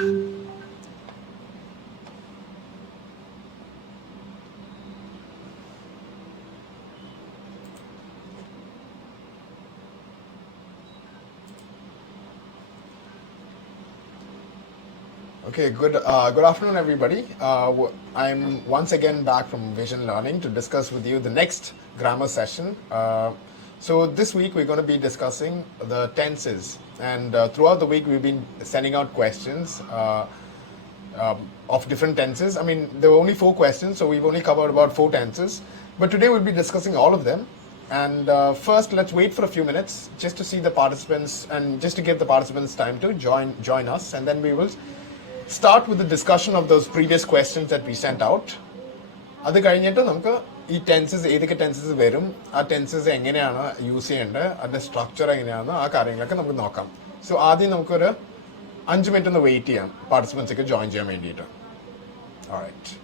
Okay, good afternoon, everybody. I'm once again back from Vision Learning to discuss with you the next grammar session. So this week we're going to be discussing the tenses, and throughout the week we've been sending out questions of different tenses. I mean, there were only 4 questions, so we've only covered about 4 tenses. But today we'll be discussing all of them. And first, let's wait for a few minutes just to see the participants and just to give the participants time to join us, and then we will start with the discussion of those previous questions that we sent out. അത് കഴിഞ്ഞിട്ട് നമുക്ക് ഈ ടെൻസസ് ഏതൊക്കെ ടെൻസസ് വരും, ആ ടെൻസസ് എങ്ങനെയാണ് യൂസ് ചെയ്യേണ്ടത്, അതിൻ്റെ സ്ട്രക്ചർ എങ്ങനെയാണ്, ആ കാര്യങ്ങളൊക്കെ നമുക്ക് നോക്കാം. സോ ആദ്യം നമുക്കൊരു 5 മിനിറ്റ് ഒന്ന് വെയിറ്റ് ചെയ്യാം പാർട്ടിസിപ്പൻസൊക്കെ ജോയിൻ ചെയ്യാൻ വേണ്ടിയിട്ട്. Alright.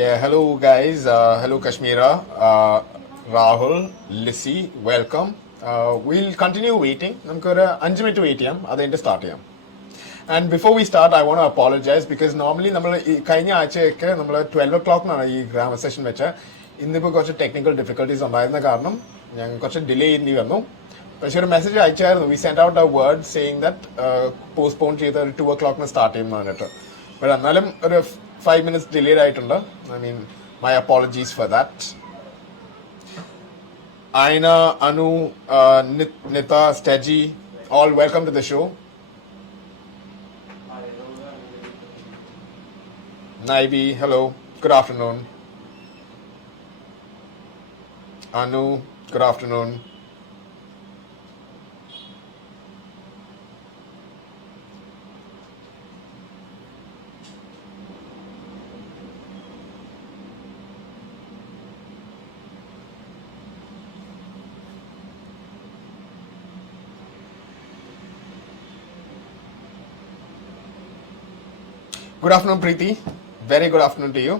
Yeah, hello guys. Hello Kashmira, Rahul, Lissy, welcome. We'll continue waiting. നമുക്കൊരു 5 മിനിറ്റ് വെയിറ്റ് ചെയ്യാം, അത് കഴിഞ്ഞിട്ട് സ്റ്റാർട്ട് ചെയ്യാം. And before we start I want to apologise because normally നമ്മൾ ഈ കഴിഞ്ഞ ആഴ്ചയൊക്കെ നമ്മൾ 12 o'clock ഈ ഗ്രാമർ സെഷൻ വെച്ച് ഇന്നിപ്പോൾ കുറച്ച് ടെക്നിക്കൽ ഡിഫിക്കൽട്ടീസ് ഉണ്ടായിരുന്ന കാരണം ഞങ്ങൾ കുറച്ച് ഡിലേ ചെയ്യേണ്ടി വന്നു. പക്ഷേ ഒരു മെസ്സേജ് അയച്ചായിരുന്നു, we send out a word saying that postpone ചെയ്ത് ഒരു 2 o'clock സ്റ്റാർട്ട് ചെയ്യുമെന്ന് പറഞ്ഞിട്ട്. ബട്ട് എന്നാലും ഒരു 5 minutes delayed ആയിട്ടുണ്ട്. I mean, my apologies for that. Aina, Anu, Nita, Steji, all welcome to the show. Naibi, hello, good afternoon. Anu, good afternoon. Good afternoon, Preeti. Very good afternoon to you.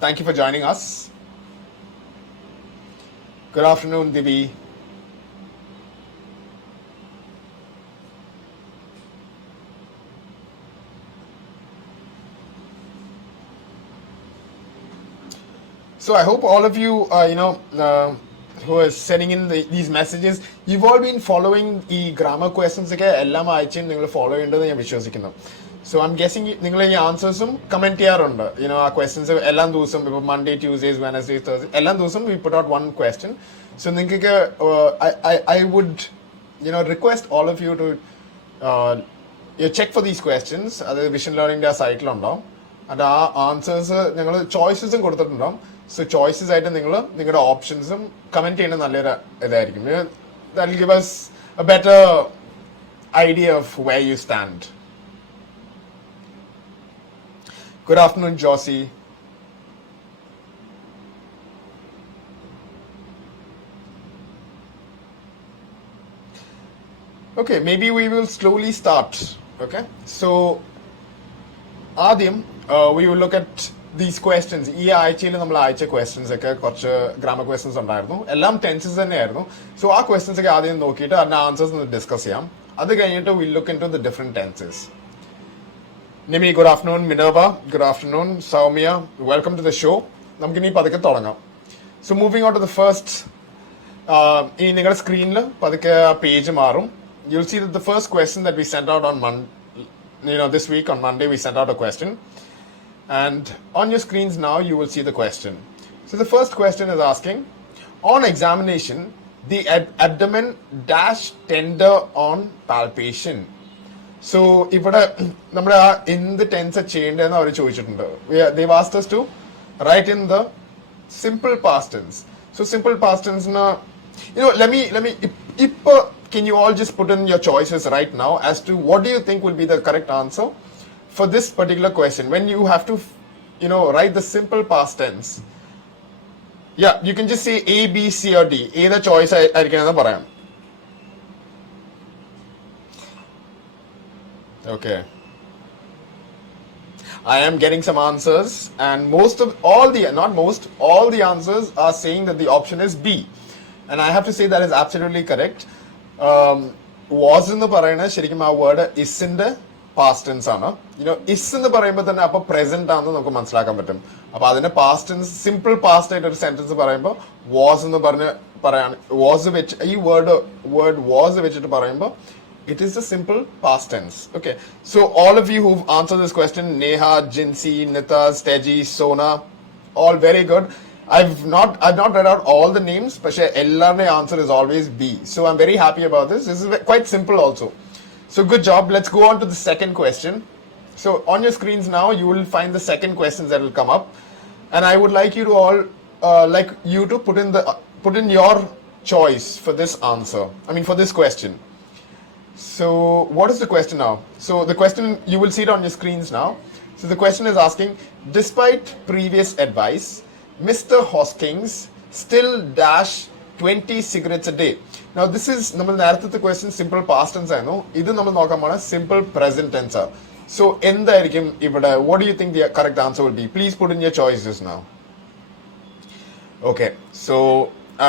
Thank you for joining us. Good afternoon, Divi. So I hope all of you, who are sending in these messages, you've all been following the grammar questions. എല്ലാം അയച്ചും നിങ്ങൾ ഫോളോ ചെയ്യേണ്ടതെന്ന് ഞാൻ വിശ്വസിക്കുന്നു. So I M ഗെസിങ് നിങ്ങൾ ഈ ആൻസേഴ്സും കമൻറ്റ് ചെയ്യാറുണ്ട്. ആ ക്വസ്റ്റ്യൻസ് എല്ലാ ദിവസവും ഇപ്പോൾ മൺഡേ, ട്യൂസ്ഡേസ്, വെനസ്ഡേസ്, തേഴ്സ്ഡേ എല്ലാ ദിവസവും we put out 1 question. So നിങ്ങൾക്ക് I would request all of you to check for these questions. അത് വിഷൻ ലേണിംഗിൻ്റെ ആ സൈറ്റിലുണ്ടാവും. അത് ആ ആൻസേഴ്സ് ഞങ്ങൾ ചോയ്സസും കൊടുത്തിട്ടുണ്ടാവും. സോ ചോയ്സസ് ആയിട്ട് നിങ്ങൾ നിങ്ങളുടെ ഓപ്ഷൻസും കമൻറ്റ് ചെയ്യുന്നത് നല്ലൊരു ഇതായിരിക്കും. That will give us a better idea of where you stand. Good afternoon, Josie. Okay, maybe we will slowly start. Okay, so ആദ്യം we will look at these questions. ഈ ആഴ്ചയിൽ നമ്മൾ അയച്ച ക്വസ്റ്റ്യൻസ് ഒക്കെ കുറച്ച് ഗ്രാമർ ക്വസ്റ്റ്യൻസ് ഉണ്ടായിരുന്നു, എല്ലാം ടെൻസസ് തന്നെയായിരുന്നു. സോ ആ ക്വസ്റ്റ്യൻസ് ഒക്കെ ആദ്യം നോക്കിയിട്ട് അതിന്റെ ആൻസേഴ്സ് ഒന്ന് ഡിസ്കസ് ചെയ്യാം. അത് കഴിഞ്ഞിട്ട് will look into the different tenses. Nimi, good afternoon. Minerva, good afternoon. Saumya, welcome to the show. നമുക്കിനി പതുക്കെ തുടങ്ങാം. So moving on to the first, ഈ നിങ്ങളുടെ സ്ക്രീനിൽ പതുക്കെ ആ പേജ് മാറും. You'll see that the first question that we sent out on this week on Monday we sent out a question, and on your screens now you will see the question. So the first question is asking, on examination the abdomen dash tender on palpation. So ഇവിടെ നമ്മൾ ആ എന്ത് ടെൻസ് ചെയ്യേണ്ടതെന്ന് അവർ ചോദിച്ചിട്ടുണ്ട്. They've asked us to write in the simple past tense. So simple past tense na, let me can you all just put in your choices right now as to what do you think will be the correct answer for this particular question when you have to write the simple past tense. Yeah, you can just say A, B, C or D. ഏതാ ചോയ്സ് ആയിരിക്കണമെന്ന് പറയാം. Okay. I am getting some answers, and all the answers are saying that the option is B, and I have to say that is absolutely correct. Was എന്ന് പറയുന്നത് ശരിക്കും ആ വേർഡ് ഇസിന്റെ past tense ആണ്. ഇസ് എന്ന് പറയുമ്പോൾ തന്നെ അപ്പൊ പ്രസന്റ് ആണെന്ന് നമുക്ക് മനസ്സിലാക്കാൻ പറ്റും. അപ്പൊ അതിന്റെ പാസ്റ്റ് ടെൻസ് സിമ്പിൾ പാസ്റ്റ് ആയിട്ട് ഒരു സെന്റൻസ് പറയുമ്പോൾ വാസ് എന്ന് പറഞ്ഞ് പറയാൻ വാസ് വെച്ച് ഈ വേർഡ് വാസ് വെച്ചിട്ട് പറയുമ്പോൾ it is the simple past tense. Okay, so all of you who've answered this question, Neha, Jinsi, Nita, Steji, Sona, all very good. I've not read out all the names, but the answer is always B. So I'm very happy about this. This is quite simple also. So good job. Let's go on to the second question. So on your screens now, you will find the second questions that will come up, and I would like you to all to put in your choice for this answer. I mean for this question. So what is the question now? So the question, you will see it on your screens now. So the question is asking, despite previous advice, Mr. Hoskins still dash 20 cigarettes a day. Now this is നമ്മൾ നേരത്തെ question simple past tense ആയിരുന്നു. ഇത് നമ്മൾ നോക്കാൻ പോണ simple present tense. So എന്തായിരിക്കും ഇവിടെ? What do you think the correct answer will be? Please put in your choices now. Okay, so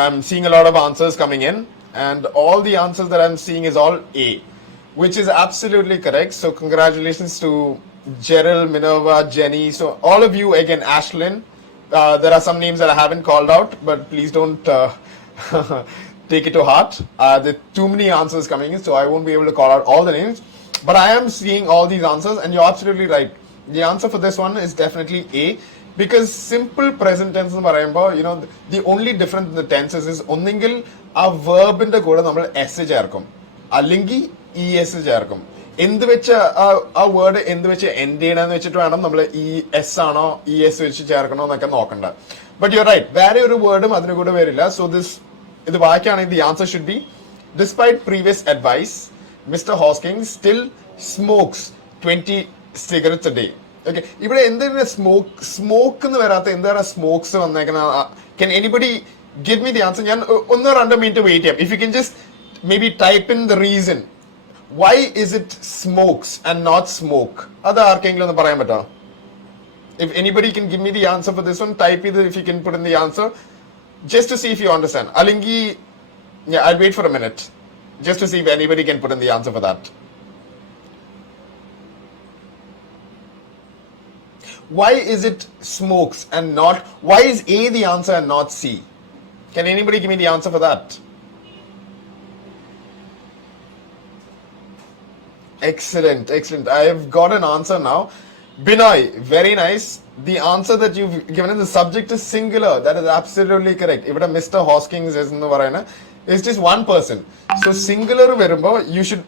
I'm seeing a lot of answers coming in. And all the answers that I'm seeing is all A, which is absolutely correct. So congratulations to Gerald, Minerva, Jenny. So all of you, again, Ashlyn. There are some names that I haven't called out, but please don't take it to heart. There are too many answers coming in, so I won't be able to call out all the names. But I am seeing all these answers, and you're absolutely right. The answer for this one is definitely A. Because simple present tense എന്ന് പറയുമ്പോൾ the only difference in the tenses is ഒന്നെങ്കിൽ ആ വേർബിന്റെ കൂടെ നമ്മൾ എസ് ചേർക്കും, അല്ലെങ്കിൽ E S ചേർക്കും. എന്ത് വെച്ച് ആ വേർഡ് എന്ത് വെച്ച് എൻഡ് ചെയ്യണമെന്ന് വെച്ചിട്ട് വേണം നമ്മൾ ഈ എസ് ആണോ ഇ എസ് വെച്ച് ചേർക്കണോ എന്നൊക്കെ നോക്കണ്ട. ബട്ട് യു റൈറ്റ്, വേറെ ഒരു വേർഡും അതിന് കൂടെ വരില്ല. സോ ഇത് വായിക്കുകയാണെങ്കിൽ the answer should be, despite previous advice, Mr. Hoskins still smokes 20 cigarettes a day. Okay, ഇവിടെ എന്താണ് സ്മോക്ക് എന്ന് വരാത്ത എന്താണ് സ്മോക്സ് വന്നേക്കുന്ന? Can anybody give me the answer? ഞാൻ 1-2 മിനിറ്റ് വെയിറ്റ് ചെയ്യാം. If you can just maybe type in the reason. Why is it smokes and not smoke? അത് ആർക്കെങ്കിലും ഒന്ന് പറയാൻ പറ്റുമോ? If anybody can give me the answer for this one, type either if you can put in the answer, just to see if you understand. Alingi, yeah, I'll wait for a minute, just to see if anybody can put in the answer for that. Why is it smokes and not? Why is A the answer and not C? Can anybody give me the answer for that? Excellent. I have got an answer now. Binoy, very nice. The answer that you've given in the subject is singular. That is absolutely correct. If Mr. Hoskins is in the varana, it's just one person. So singular verbo, you should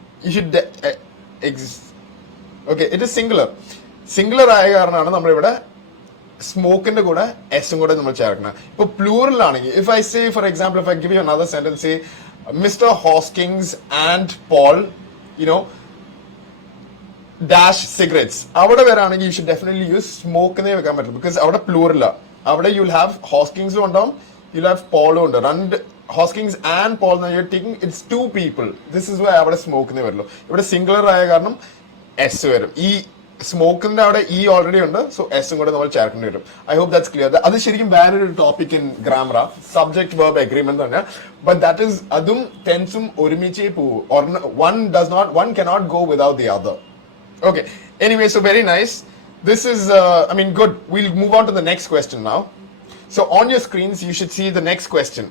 exist. Okay, it is singular. Singular ആയ കാരണമാണ് നമ്മളിവിടെ സ്മോക്കിന്റെ കൂടെ എസും കൂടെ നമ്മൾ ചേർക്കണം. ഇപ്പൊ പ്ലൂറൽ ആണെങ്കിൽ, if I say for example, if I give you another sentence, say mister Hoskins and Paul dash cigarettes, അവിടെ വരാണെങ്കിൽ യു ഷുഡ് ഡെഫിനറ്റ്ലി യൂസ് സ്മോക്കിനെ വെക്കാൻ പറ്റില്ല. ബിക്കോസ് അവിടെ പ്ലൂറലാ. അവിടെ യുൽ ഹാവ് ഹോസ്കിങ്സും ഉണ്ടാവും, യുൽ ഹാവ് പോളും ഉണ്ട്. രണ്ട് Hoskins and Paul taking, it's 2 people. This is why അവിടെ സ്മോക്കിനെ വരുള്ളൂ. ഇവിടെ സിംഗുലർ ആയ കാരണം എസ് വരും. ഈ സ്മോക്കിന്റെ അവിടെ ഇ ഓൾറെഡി ഉണ്ട്, സോ എസും കൂടെ നമ്മൾ ചേർക്കേണ്ടി വരും. I hope that's clear. അത് ശരിക്കും വേറൊരു topic in grammar, subject verb agreement തന്നെ. ബട്ട് ദാറ്റ് ഈസ്, അതും ടെൻസും ഒരുമിച്ചേ പോവും. One cannot go without the other. Okay, anyway, so very nice. This is good. We'll move on to the next question now. So on your screens you should see the next question,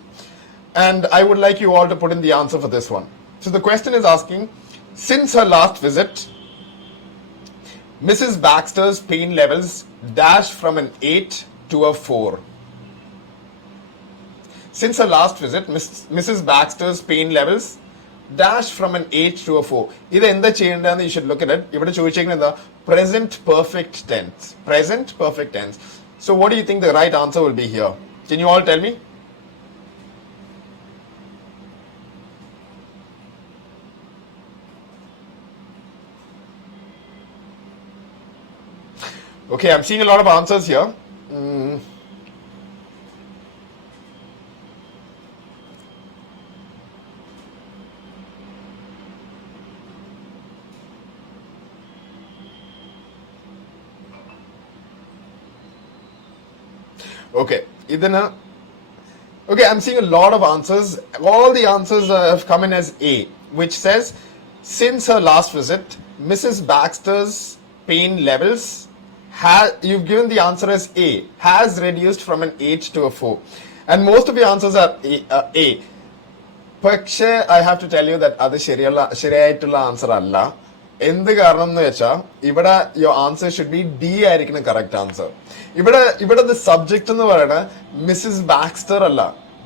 and I would like you all to put in the answer for this one. So the question is asking, since her last visit, Mrs. Baxter's pain levels dash from an 8 to a 4. Since her last visit, Mrs. Baxter's pain levels dash from an 8 to a 4. ഇത് എന്താ ചെയ്യേണ്ടതെന്ന് you should look at it. ഇവിടെ ചോദിച്ചിരിക്കുന്നത് എന്താ? Present perfect tense. Present perfect tense. So what do you think the right answer will be here? Can you all tell me? Okay, I'm seeing a lot of answers here. Okay. Okay, I'm seeing a lot of answers. All the answers have come in as A, which says, since her last visit, Mrs. Baxter's pain levels you've given the answer as A, has reduced from an 8 to a 4. And most of your answers are A. പക്ഷേ I have to tell you that അത് ശരിയായിട്ടുള്ള answer അല്ല. എന്ത് കാരണം എന്ന് വെച്ചാൽ ഇവിടെ your answer should be D ആയിരിക്കണം കറക്റ്റ് ആൻസർ. ഇവിടെ സബ്ജക്ട് എന്ന് പറയുന്നത് മിസ്സിസ് ബാക്സ്റ്റർ അല്ല,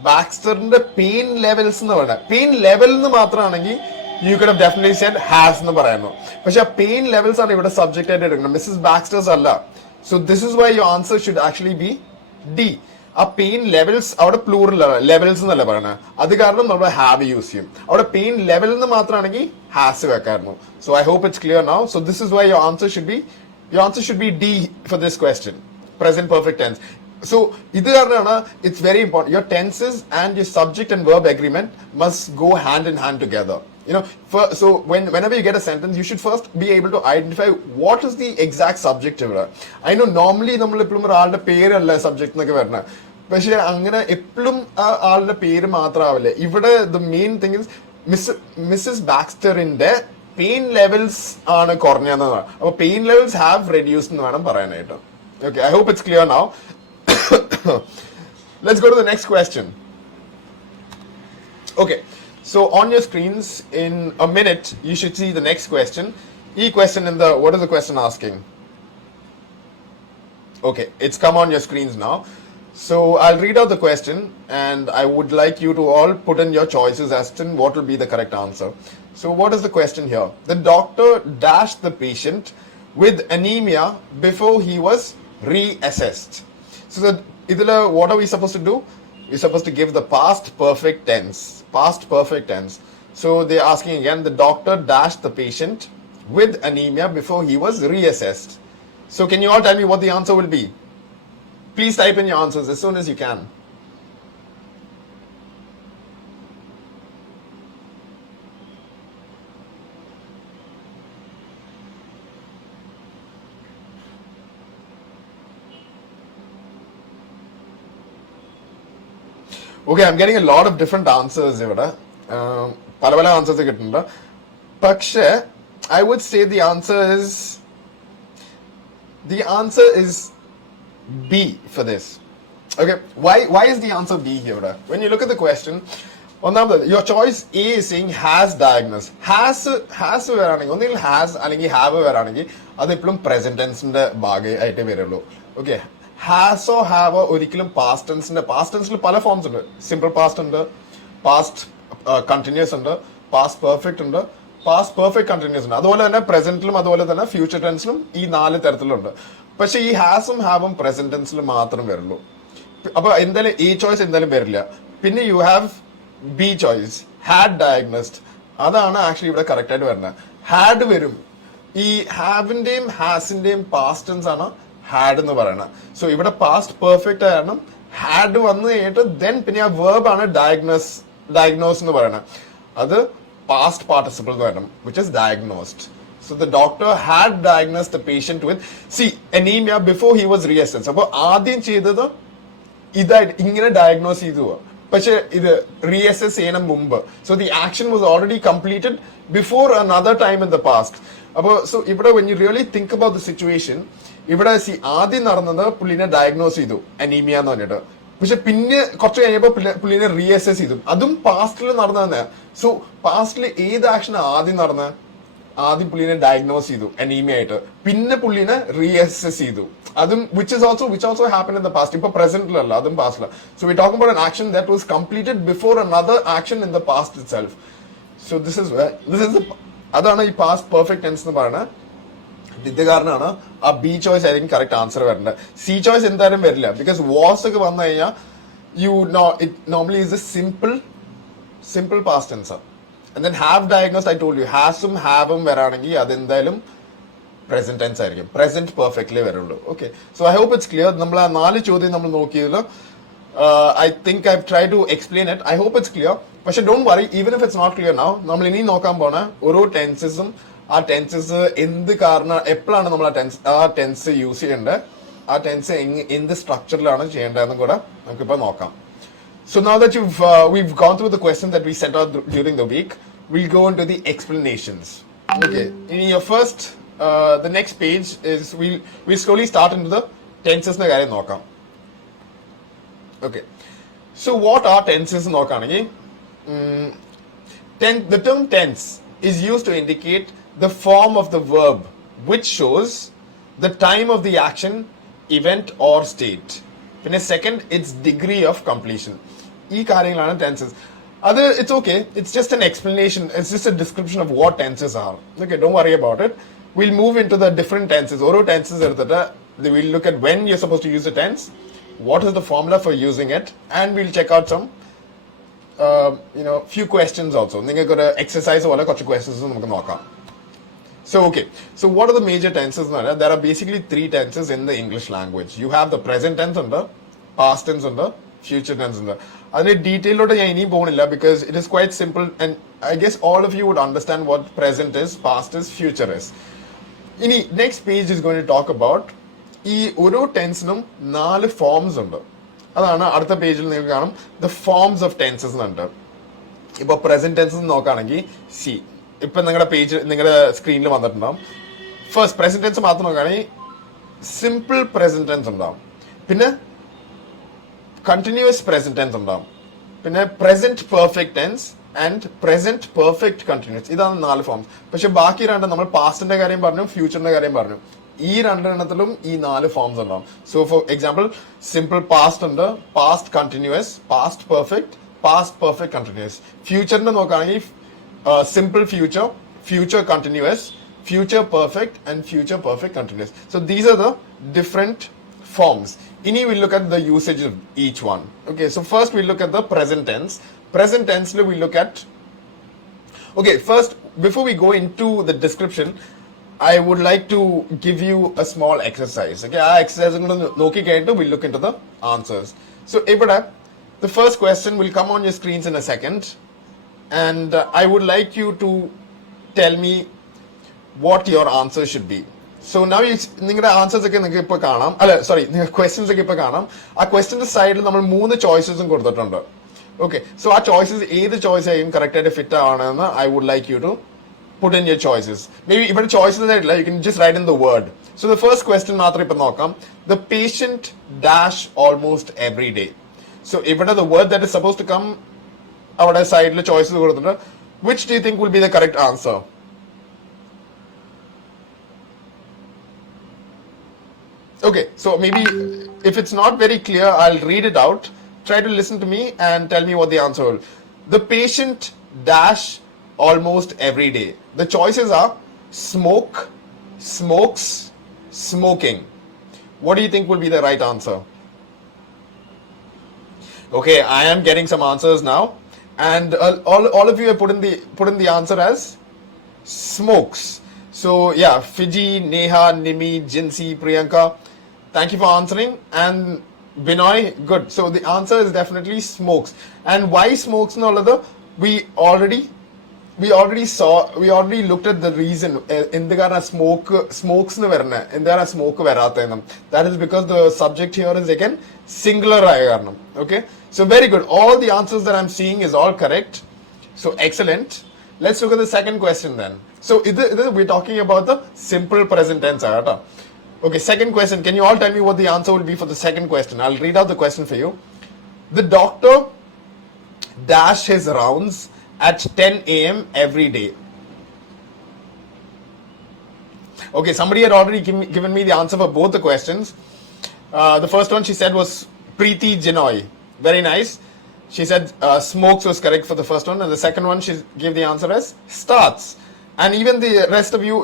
ബാക്സ്റ്ററിന്റെ പെയിൻ ലെവൽസ് എന്ന് പറയുന്നത്. പെയിൻ ലെവൽ എന്ന് മാത്രമാണെങ്കിൽ you could have definitely said has എന്ന് പറയുന്നു. പക്ഷെ ആ പെയിൻ ലെവൽസ് ആണ് ഇവിടെ സബ്ജക്ട് ആയിട്ട് എടുക്കുന്നത്, മിസ്സിസ് ബാക്സ്റ്റേഴ്സ് അല്ല. So this is why your answer should actually B D. ആ പെയിൻ ലെവൽസ് അവിടെ പ്ലൂറൽ ലെവൽസ് എന്നല്ല പറയണത്, അത് കാരണം നമ്മൾ ഹാവ് യൂസ് ചെയ്യും. അവിടെ പെയിൻ ലെവൽ എന്ന് മാത്രമാണെങ്കിൽ ഹാസ് വെക്കായിരുന്നു. So I hope it's clear now. So this is why your answer should be D for this question, present perfect tense. So, ഇത് കാരണമാണ് it's very important. Your tenses and your subject and verb agreement must go hand in hand together. You know, so whenever you get a sentence, you should first be able to identify what is the exact subject here. I know normally നമ്മൾ എപ്പോഴും ഒരാളുടെ പേരല്ല സബ്ജക്ട് എന്നൊക്കെ വരണത്, പക്ഷെ അങ്ങനെ എപ്പോഴും ആളുടെ പേര് മാത്രമാവില്ല. ഇവിടെ the main thing is Mrs ബാക്സ്റ്ററിന്റെ പെയിൻ ലെവൽസ് ആണ് കുറഞ്ഞതെന്നാണ്. അപ്പൊ പെയിൻ ലെവൽസ് ഹാവ് റെഡ്യൂസ്ഡ് എന്ന് വേണം പറയാനായിട്ട്. Okay, I hope it's clear now. Let's go to the next question. Okay, so on your screens in a minute you should see the next question. What is the question asking? Okay, it's come on your screens now. So I'll read out the question and I would like you to all put in your choices as to what will be the correct answer. So what is the question here? The doctor dashed the patient with anemia before he was reassessed. So what are we supposed to do? We're supposed to give the past perfect tense. So they're asking again, the doctor dashed the patient with anemia before he was reassessed. So can you all tell me what the answer will be? Please type in your answers as soon as you can. Okay, I'm getting a lot of different answers ഇവിടെ. പല ആൻസേഴ്സ് കിട്ടുന്നുണ്ട്. പക്ഷേ I would say the answer is B for this. Okay, why is the answer B here? When you look at the question, ഒന്നാമത് your choice A is saying has diagnosed. has വരാണെങ്കിൽ ഒന്നുകിൽ has അല്ലെങ്കിൽ have വരാണെങ്കിൽ അത് എപ്പോഴും പ്രസന്റ് ടെൻസിന്റെ ഭാഗമായിട്ട് വരുള്ളൂ. ഓക്കെ, ഹാസ് ഓ ഹാവ് ഒരിക്കലും പാസ്റ്റ് ടെൻസിൽ പല ഫോംസ് ഉണ്ട്. സിമ്പിൾ പാസ്റ്റ് ഉണ്ട്, പാസ്റ്റ് കണ്ടിന്യൂസ് ഉണ്ട്, പാസ്റ്റ് പെർഫെക്റ്റ് ഉണ്ട്, പാസ്റ്റ് പെർഫെക്റ്റ് കണ്ടിന്യൂസ് ഉണ്ട്. അതുപോലെ തന്നെ പ്രസന്റിലും അതുപോലെ തന്നെ ഫ്യൂച്ചർ ടെൻസിലും ഈ 4 തരത്തിലുണ്ട്. പക്ഷെ ഈ ഹാസും ഹാവും പ്രസന്റ് ടെൻസിൽ മാത്രം വരുള്ളൂ. അപ്പൊ എന്തായാലും ഈ ചോയ്സ് എന്തായാലും വരില്ല. പിന്നെ you have be choice, had diagnosed. അതാണ് ആക്ച്വലി ഇവിടെ കറക്റ്റ് ആയിട്ട് വരുന്നത്. ഹാഡ് വരും. ഈ ഹാവിന്റെയും ഹാസിന്റെയും പാസ്റ്റ് ടെൻസ് ആണ് ഹാഡ് എന്ന് പറയണത്. സോ ഇവിടെ പാസ്റ്റ് പെർഫെക്റ്റ് ആയിരുന്നു, ഹാഡ് വന്നു കഴിഞ്ഞിട്ട് ദെൻ പിന്നെ ആ വേർബ് ആണ് ഡയഗ്നോസ് എന്ന് പറയണത്. അത് പാസ്റ്റ് പാർട്ടിസിപ്പിൾ എന്ന് പറയണം, which is diagnosed. So the doctor had diagnosed the patient with anemia before he was reassessed. അപ്പോൾ ആദ്യം ചെയ്തത് ഇതായിട്ട് ഇങ്ങനെ ഡയഗ്നോസ് ചെയ്തു, പക്ഷെ ഇത് റീഅസസ് ചെയ്യണം മുമ്പ്. So the action was already completed before another time in the past. അപ്പോൾ സോ ഇവിടെ when you really think about the situation, ഇവിടെ ആദ്യം നടന്നത് പുള്ളിനെ ഡയഗ്നോസ് ചെയ്തു അനീമിയ എന്ന് പറഞ്ഞിട്ട്, പക്ഷെ പിന്നെ കുറച്ച് കഴിഞ്ഞപ്പോ പുള്ളിനെ റീഅസസ് ചെയ്തു. അതും പാസ്റ്റിൽ നടന്നതന്നെ. സോ പാസ്റ്റിൽ ഏത് ആക്ഷൻ ആദ്യം നടന്നത്? ആദ്യം പുള്ളിനെ ഡയഗ്നോസ് ചെയ്തു അനീമിയ ആയിട്ട്, പിന്നെ പുള്ളിനെ റീഅസസ് ചെയ്തു. അതും which also happen in the past. ഇപ്പൊ പ്രസന്റിലല്ല, അതും പാസ്റ്റില. So we talking about an action that was completed before another action in the past itself. So this is അതാണ് ഈ പാസ്റ്റ് പെർഫെക്റ്റ് ടെൻസ് എന്ന് പറയുന്നത്. ഇത് കാരണമാണ് ആ ബി ചോയ്സ് ആയിരിക്കും കറക്റ്റ് ആൻസർ വരേണ്ടത്. സി ചോയ്സ് എന്തായാലും വരില്ല, ബിക്കോസ് വാസ് ഒക്കെ വന്നു കഴിഞ്ഞാൽ it normally is a simple past tense. And then have diagnosed, I told you, hasum haveum വരാണെങ്കിൽ അതെന്തായാലും പ്രസന്റ് ടെൻസ് ആയിരിക്കും, പ്രസന്റ് പെർഫെക്റ്റ്ലി വരുള്ളൂ. Okay, so I hope it's clear. നമ്മൾ ആ 4 ചോദ്യം നമ്മൾ നോക്കിയല്ലോ. I think I try to explain it. I hope it's clear. പക്ഷെ don't worry, even if it's not clear now, നമ്മൾ ഇനി നോക്കാൻ പോണ ഓരോ ടെൻസസും ആ ടെൻസസ് എന്ത് കാരണം എപ്പോഴാണ് നമ്മൾ ആ ടെൻസ് യൂസ് ചെയ്യേണ്ടത് ആ ടെൻസ് എന്ത് സ്ട്രക്ചറിലാണ് ചെയ്യേണ്ടതെന്നും കൂടെ നമുക്കിപ്പോൾ നോക്കാം. So now that we've gone through the questions that we sent out during the week, we'll go into the explanations. Okay, in your first, the next page is we'll slowly start into the tenses na karyam nokam. Okay, so what are tenses nokanegi? The term tense is used to indicate the form of the verb which shows the time of the action, event or state. In a second, its degree of completion. ഈ കാര്യങ്ങളാണ് tenses. അത് it's okay, it's just an explanation, it's just a description of what tenses are. Okay, don't worry about it. Will move into the different tenses. ഓരോ tenses എടുത്തിട്ട് will look at when you are suppose to use a tense, what is the formula for using it, and will check out some few questions also. നിങ്ങൾക്ക് ഒരു എക്സസൈസ് പോലെ കുറച്ച് ക്വസ്റ്റ്യൻസ് നമുക്ക് നോക്കാം. So okay, so what are the major tenses? There are basically three tenses in the English language. You have the present tense under, past tense under, future tense under. അതിന്റെ ഡീറ്റെയിലോട്ട് ഞാൻ ഇനിയും പോകുന്നില്ല because it is quite simple and I guess all of you would understand what present is, past is, future is. ഇനി next page is going to talk about ഈ ഓരോ ടെൻസിനും 4 ഫോംസ് ഉണ്ട്. അതാണ് അടുത്ത പേജിൽ നിങ്ങൾക്ക് കാണും ദ ഫോംസ് ഓഫ് ടെൻസസ് എന്നുണ്ട്. ഇപ്പൊ പ്രസന്റ് ടെൻസസ് നോക്കുകയാണെങ്കിൽ സി ഇപ്പൊ നിങ്ങളുടെ പേജ് നിങ്ങളുടെ സ്ക്രീനിൽ വന്നിട്ടുണ്ടാവും. ഫസ്റ്റ് പ്രസന്റ് ടെൻസ് മാത്രം നോക്കുകയാണെങ്കിൽ സിമ്പിൾ പ്രസന്റ് ടെൻസ് ഉണ്ടാവും, പിന്നെ കണ്ടിന്യൂസ് പ്രസന്റ് ടെൻസ് ഉണ്ടാവും, പിന്നെ present perfect tense and present perfect continuous. ഇതാണ് 4 ഫോംസ്. പക്ഷെ ബാക്കി രണ്ട് നമ്മൾ പാസ്റ്റിന്റെ കാര്യം പറഞ്ഞു, ഫ്യൂച്ചറിന്റെ കാര്യം പറഞ്ഞു. ഈ രണ്ടെണ്ണത്തിലും ഈ 4 ഫോംസ് ഉണ്ടാവും. So for example simple past ഉണ്ട്, past continuous, past perfect, past perfect continuous. ഫ്യൂച്ചറിന്റെ നോക്കുകയാണെങ്കിൽ simple future, future continuous, future perfect and future perfect continuous. So these are the different forms. Ini we'll look at the usage of each one. Okay, so first we'll look at the present tense. Present tense we look at. Okay, first before we go into the description, I would like to give you a small exercise. Okay, our exercise noki kayittu we'll look into the answers. So ഇവിടെ the first question will come on your screens in a second. And I would like you to tell me what your answer should be. So now നിങ്ങളുടെ ആൻസേഴ്സ് ഒക്കെ നിങ്ങൾക്ക് ഇപ്പൊ കാണാം, അല്ല സോറി നിങ്ങൾക്ക് ക്വസ്റ്റ്യൻസ് ഒക്കെ ഇപ്പൊ കാണാം. ആ ക്വസ്റ്റ്യന്റെ സൈഡിൽ നമ്മൾ 3 ചോയ്സസും കൊടുത്തിട്ടുണ്ട്. ഓക്കെ, സോ ആ ചോയ്സസ് ഏത് ചോയ്സ് ആയിരിക്കും കറക്റ്റ് ആയിട്ട് ഫിറ്റ് ആവണമെന്ന് I would like you to put in your choices. Maybe ഇവിടെ ചോയ്സസ് ആയിട്ടില്ല, you can just write in the word. So the first question മാത്രം ഇപ്പൊ നോക്കാം. The patient dash almost every day. So ഇവിടെ the word that is suppose to come അവിടെ സൈഡിൽ choices കൊടുത്തിട്ടുണ്ട്. Which do you think will be the correct answer? Okay, so maybe if it's not very clear, I'll read it out. Try to listen to me and tell me what the answer will. The patient dash almost every day. The choices are smoke, smokes, smoking. What do you think will be the right answer? Okay, I am getting some answers now. And all of you have put in the answer as smokes. So yeah, Fiji, Neha, Nimi, Jinsi, Priyanka, thank you for answering. And Binoy, good. So the answer is definitely smokes. And why smokes? No, we already looked at the reason. Indagara smokes nu varna. Indagara smoke varathenam. That is because the subject here is again singular ayakarnam. Okay. So very good. All the answers that I'm seeing is all correct. So excellent. Let's look at the second question then. So we're talking about the simple present tense. Okay, second question. Can you all tell me what the answer will be for the second question? I'll read out the question for you. The doctor dash his rounds at 10 a.m. every day. Okay, somebody had already given me the answer for both the questions. The first one she said was Preeti Jinoy. Very nice. She said smokes was correct for the first one, and the second one she gave the answer as starts. And even the rest of you,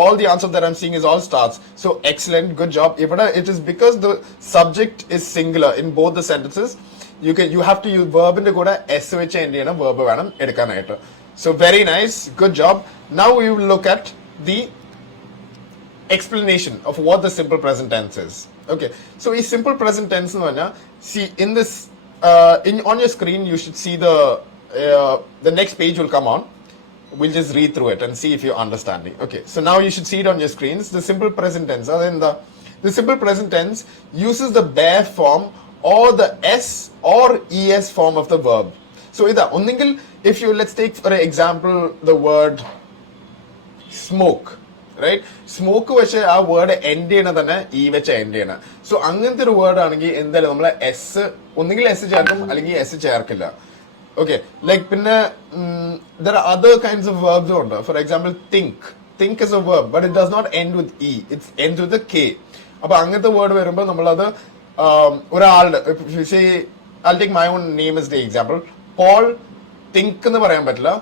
all the answer that I'm seeing is all starts. So excellent, good job. It is because the subject is singular in both the sentences. You have to use verb in the goda SOH Indiana verb vanam edukanayitte. So very nice, good job. Now we will look at the explanation of what the simple present tense is. Okay, so a simple present tense see in this on your screen you should see the next page will come on. We'll just read through it and see if you're understanding. Okay, so now you should see it on your screens. The simple present tense, The simple present tense uses the bare form or the s or es form of the verb. So ida onnengil, if you, let's take for example the word smoke, right? Smoke വെച്ച് ആ word end ചെയ്യണ തന്നെ ഈ വെച്ച് എൻഡ് ചെയ്യണം. സോ അങ്ങനത്തെ ഒരു വേർഡ് ആണെങ്കിൽ എന്തായാലും നമ്മൾ എസ് ഒന്നുകിൽ എസ് ചേർക്കും അല്ലെങ്കിൽ എസ് ചേർക്കില്ല. Okay, like pinna there are other kinds of verbs ഉണ്ട്. For example, think is a verb, but it does not end with e, it ends with a k. അപ്പോൾ അങ്ങനത്തെ വേർഡ് വരുമ്പോൾ നമ്മളത് ഒരാളുടെ, say I'll take my own name as the example. Paul think എന്ന് പറയാൻ പറ്റില്ല,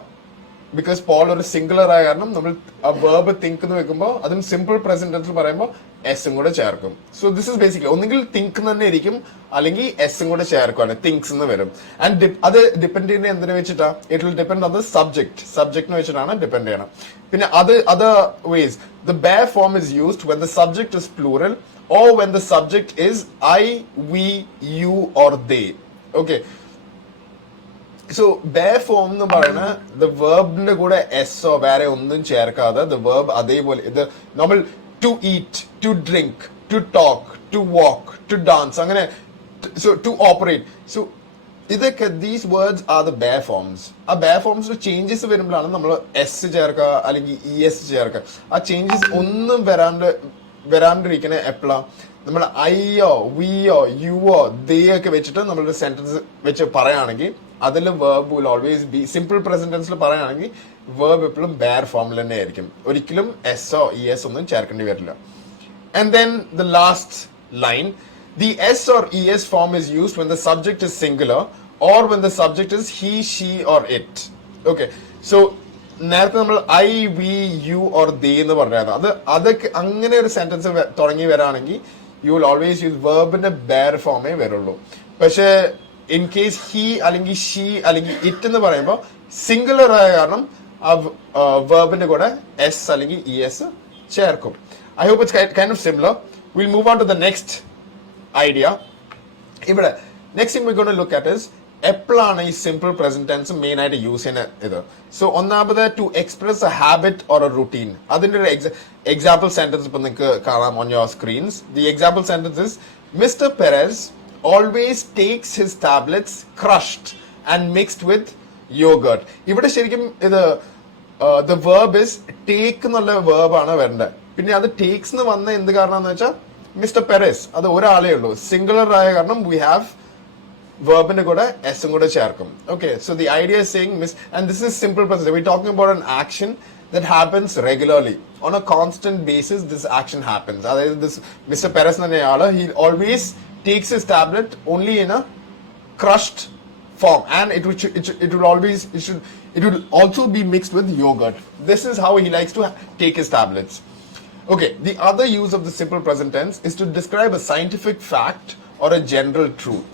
because Paul ഒരു സിംഗുലർ ആയ കാരണം നമ്മൾ ആ വേർബ് തിങ്ക് എന്ന് വെക്കുമ്പോൾ അതും സിമ്പിൾ പ്രസന്റ് ടെൻസിൽ പറയുമ്പോൾ എസും കൂടെ ചേർക്കും. സോ ദിസ് ഇസ് ബേസിക്കലി ഒന്നുകിൽ തിങ്ക് തന്നെ ഇരിക്കും അല്ലെങ്കിൽ എസും കൂടെ ചേർക്കുവാണ്, തിങ്സ് എന്ന് വരും. ആൻഡ് അത് ഡിപ്പെൻഡ് ചെയ്യുന്നത് എന്തിനു വെച്ചിട്ടാ? It will depend on the സബ്ജക്റ്റിനെ വെച്ചിട്ടാണ് ഡിപ്പെൻഡ് ചെയ്യണം. പിന്നെ other ways, the bare form is used when the subject is plural or when the subject is I, we, you or they. Okay, so bare form എന്ന് പറയുന്ന ദ വേർബിന്റെ കൂടെ എസ്സോ വേറെ ഒന്നും ചേർക്കാതെ ദ വേർബ് അതേപോലെ ഇത് നമ്മൾ to eat, to drink, to talk, to walk, to dance, അങ്ങനെ സോ ടു ഓപ്പറേറ്റ്. സോ ഇതൊക്കെ these words are the bare forms. ആ bare ഫോംസിൽ ചേഞ്ചസ് വരുമ്പോഴാണ് നമ്മൾ എസ് ചേർക്കുക അല്ലെങ്കിൽ ഇ എസ് ചേർക്കുക. ആ ചേഞ്ചസ് ഒന്നും വരാണ്ടിരിക്കണ എപ്പോഴാ? നമ്മൾ ഐയോ, വിയോ, യുവോ, ദേ ഒക്കെ വെച്ചിട്ട് നമ്മളൊരു സെന്റൻസ് വെച്ച് പറയുകയാണെങ്കിൽ അതിൽ verb will always be simple present ടെൻസിൽ പറയുകയാണെങ്കിൽ വേർബ് എപ്പോഴും ബെയർ ഫോമിൽ തന്നെ ആയിരിക്കും. ഒരിക്കലും എസ്ഒ ഇ എസ് ഒന്നും ചേർക്കേണ്ടി വരില്ല. And then the last line, the S or E S form is used when the subject is singular or when the subject is he, she or it. Okay, so നേരത്തെ നമ്മൾ I, we, you or they എന്ന് പറഞ്ഞായിരുന്നു. അതൊക്കെ അങ്ങനെ ഒരു sentence തുടങ്ങി വരാണെങ്കിൽ you will always use വേർബിന്റെ ബെയർ ഫോമേ വരുള്ളൂ. പക്ഷേ ഇൻ കേസ് ഹി അല്ലെങ്കിൽ ഷീ അല്ലെങ്കിൽ ഇറ്റ് എന്ന് പറയുമ്പോൾ സിംഗുലർ ആയ കാരണം ആ വേർബിന്റെ കൂടെ എസ് അല്ലെങ്കിൽ ഇ എസ് ചേർക്കും. I hope it's kind of similar. Will move on to the next idea. ഇവിടെ next thing we gonna look at is എപ്പോഴാണ് ഈ സിമ്പിൾ പ്രസന്റ് ടെൻസ് മെയിൻ ആയിട്ട് യൂസ് ചെയ്യുന്ന ഇത്. സോ ഒന്നാമത് to express a habit or a routine. അതിന്റെ ഒരു example sentence ഇപ്പൊ നിങ്ങൾക്ക് കാണാം on your screens. The example sentence is mister Perez always takes his tablets crushed and mixed with yogurt. ഇവിടെ ശരിക്കും ഇത് the verb is take എന്നുള്ള verb ആണ് വരേണ്ടത്. പിന്നെ അത് takes എന്ന് വന്ന എന്ത് കാരണമെന്ന് വെച്ചാൽ മിസ്റ്റർ പെരസ് അത് ഒരാളേ ഉള്ളൂ, സിംഗുലർ ആയ കാരണം we have വെർബിന്റെ കൂടെ എസും കൂടെ ചേർക്കും. Okay, so the idea is saying and this is simple present. We're talking about an action that happens regularly on a constant basis. This action happens. അതായത് this Mr. Perez എന്നയാള് he always takes his tablet only in a crushed form, and it will also be mixed with yogurt. This is how he likes to take his tablets. Okay, the other use of the simple present tense is to describe a scientific fact or a general truth.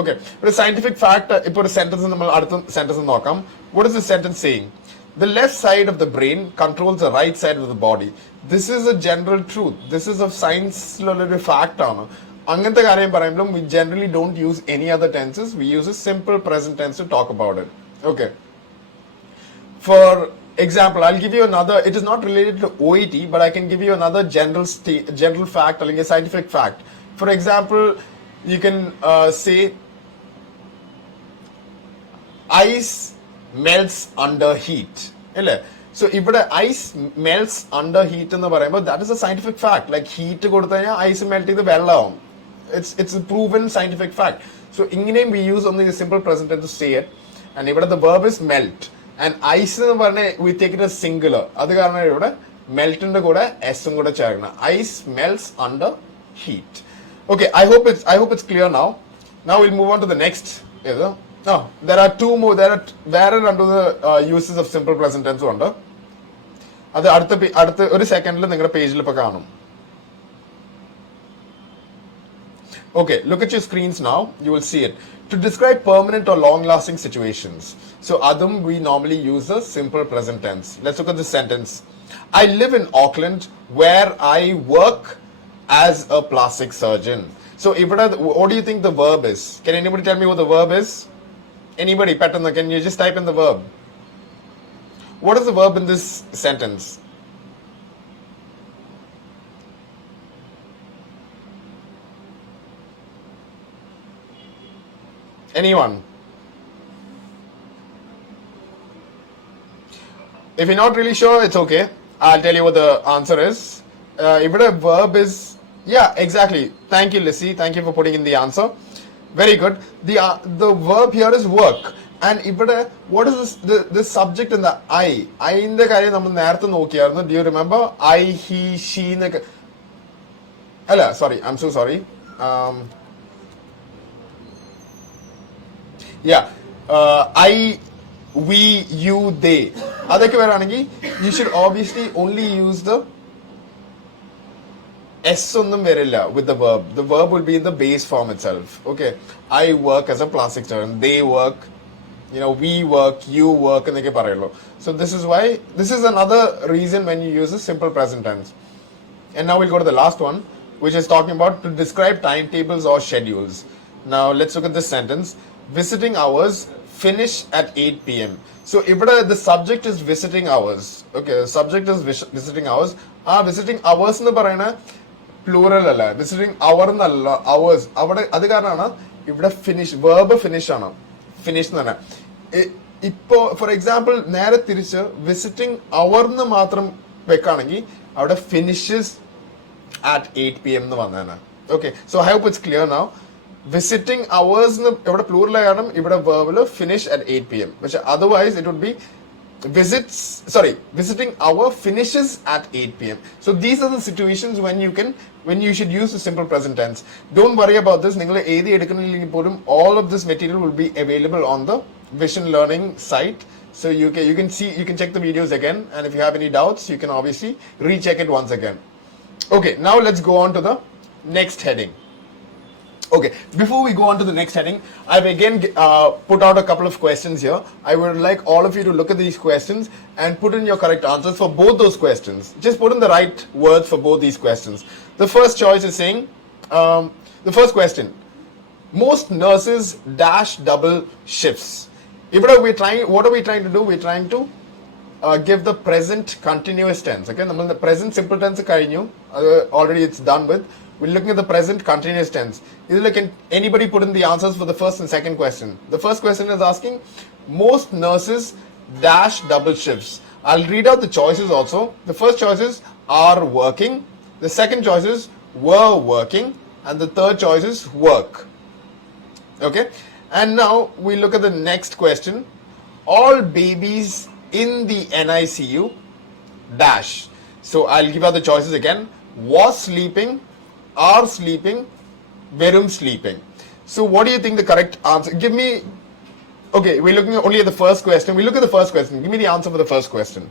Okay, but a scientific fact, ipo a sentence nammal adutha sentence nokam. What is the sentence saying? The left side of the brain controls the right side of the body. This is a general truth. This is a science fact aanu. അങ്ങനത്തെ കാര്യം പറയുമ്പോഴും we generally don't use any other tenses. We use a simple present tense to talk about it. Okay. For example, I'll give you another. It is not related to OET, but I can give you another general fact, like a scientific fact. For example, you can say ice melts under heat. So ഇവിടെ ice melts under heat എന്ന് പറയുമ്പോൾ that is a scientific fact. Like heat കൊടുത്തു കഴിഞ്ഞാൽ ice melt ചെയ്ത് വെള്ളമാവും. It's a proven scientific fact. So ഇങ്ങനെയും we use only the simple present tense to say it. And ഇവിടെ the verb is melt. And ice എന്ന് പറഞ്ഞാൽ we take it as singular. അത് കാരണം ഇവിടെ മെൽറ്റിന്റെ കൂടെ എസും കൂടെ ചേർക്കണം. Ice melts under heat. Okay, I hope it's clear now. Now we'll move on to the next. No, there are two more. There are under the uses of simple present tense ഉണ്ട്. അത് അടുത്ത ഒരു സെക്കൻഡിൽ നിങ്ങളുടെ പേജിൽ ഇപ്പൊ കാണും. Okay, look at your screens now. You will see it. To describe permanent or long-lasting situations. So adum we normally use the simple present tense. Let's look at this sentence. I live in Auckland where I work as a plastic surgeon. So what do you think the verb is? Can anybody tell me what the verb is? Anybody, Patana, can you just type in the verb? What is the verb in this sentence? Anyone? If you're not really sure, it's okay. I'll tell you what the answer is. If a verb is, yeah, exactly. Thank you, Lissy. Thank you for putting in the answer. Very good. The verb here is work. And if what is this subject in the I? I in the കാര്യം നമ്മൾ നേരത്തെ നോക്കിയായിരുന്നു. Do you remember? I, he, she. Sorry. I'm so sorry. Yeah. I, we, you, they. അതൊക്കെ വരാണെങ്കിൽ you should obviously only use the S ഒന്നും വരില്ല with the verb. The verb will be in the base form itself. Okay. I work as a plastic surgeon. They work. We work, you work, എന്നൊക്കെ പറയുള്ളൂ. So this is why, this is another reason when you use a simple present tense. And now we'll go to the last one, which is talking about to describe timetables or schedules. Now let's look at this sentence. Visiting hours finish at 8 p.m. So if the subject is visiting hours, okay, the subject is visiting hours. Visiting hours എന്ന് പറയുന്ന plural അല്ല, visiting hour എന്നല്ല, hours. അത് കാരണമാണ് ഇവിടെ finish, verb finish ആണ്, finish എന്ന് പറഞ്ഞാൽ. ഇപ്പോ ഫോർ എക്സാമ്പിൾ നേരെ തിരിച്ച് വിസിറ്റിംഗ് അവർ എന്ന് മാത്രം വെക്കുകയാണെങ്കിൽ അവിടെ ഫിനിഷസ് at 8 p.m. എന്ന് വന്നേനെ. Okay, so I hope it's clear now. Visiting hours ഇവിടെ plural ആയാലും ഇവിടെ verb finish at 8 p.m. Which otherwise it would be visiting hour finishes at 8 p.m. So these are the situations when you should use the simple present tense. Don't worry about this. All of this material will be available on the Vision Learning site. So you can check the videos again, and if you have any doubts, you can obviously recheck it once again. Okay, now let's go on to the next heading. Okay, before we go on to the next heading, I've again put out a couple of questions here. I would like all of you to look at these questions and put in your correct answers for both those questions. Just put in the right words for both these questions. The first choice is saying, the first question, most nurses dash double shifts. What are we trying to do? We're trying to give the present continuous tense. Okay, the present simple tense already it's done with. We're looking at the present continuous tense. Can anybody put in the answers for the first and second question? The first question is asking, most nurses dash double shifts. I'll read out the choices also. The first choice is are working. The second choice is were working. And the third choice is work. Okay? And now we look at the next question. All babies in the NICU dash. So I'll give out the choices again. Was sleeping, are sleeping, verum sleeping. So what do you think the correct answer? Give me, okay, we're looking only at the first question. We look at the first question. Give me the answer for the first question.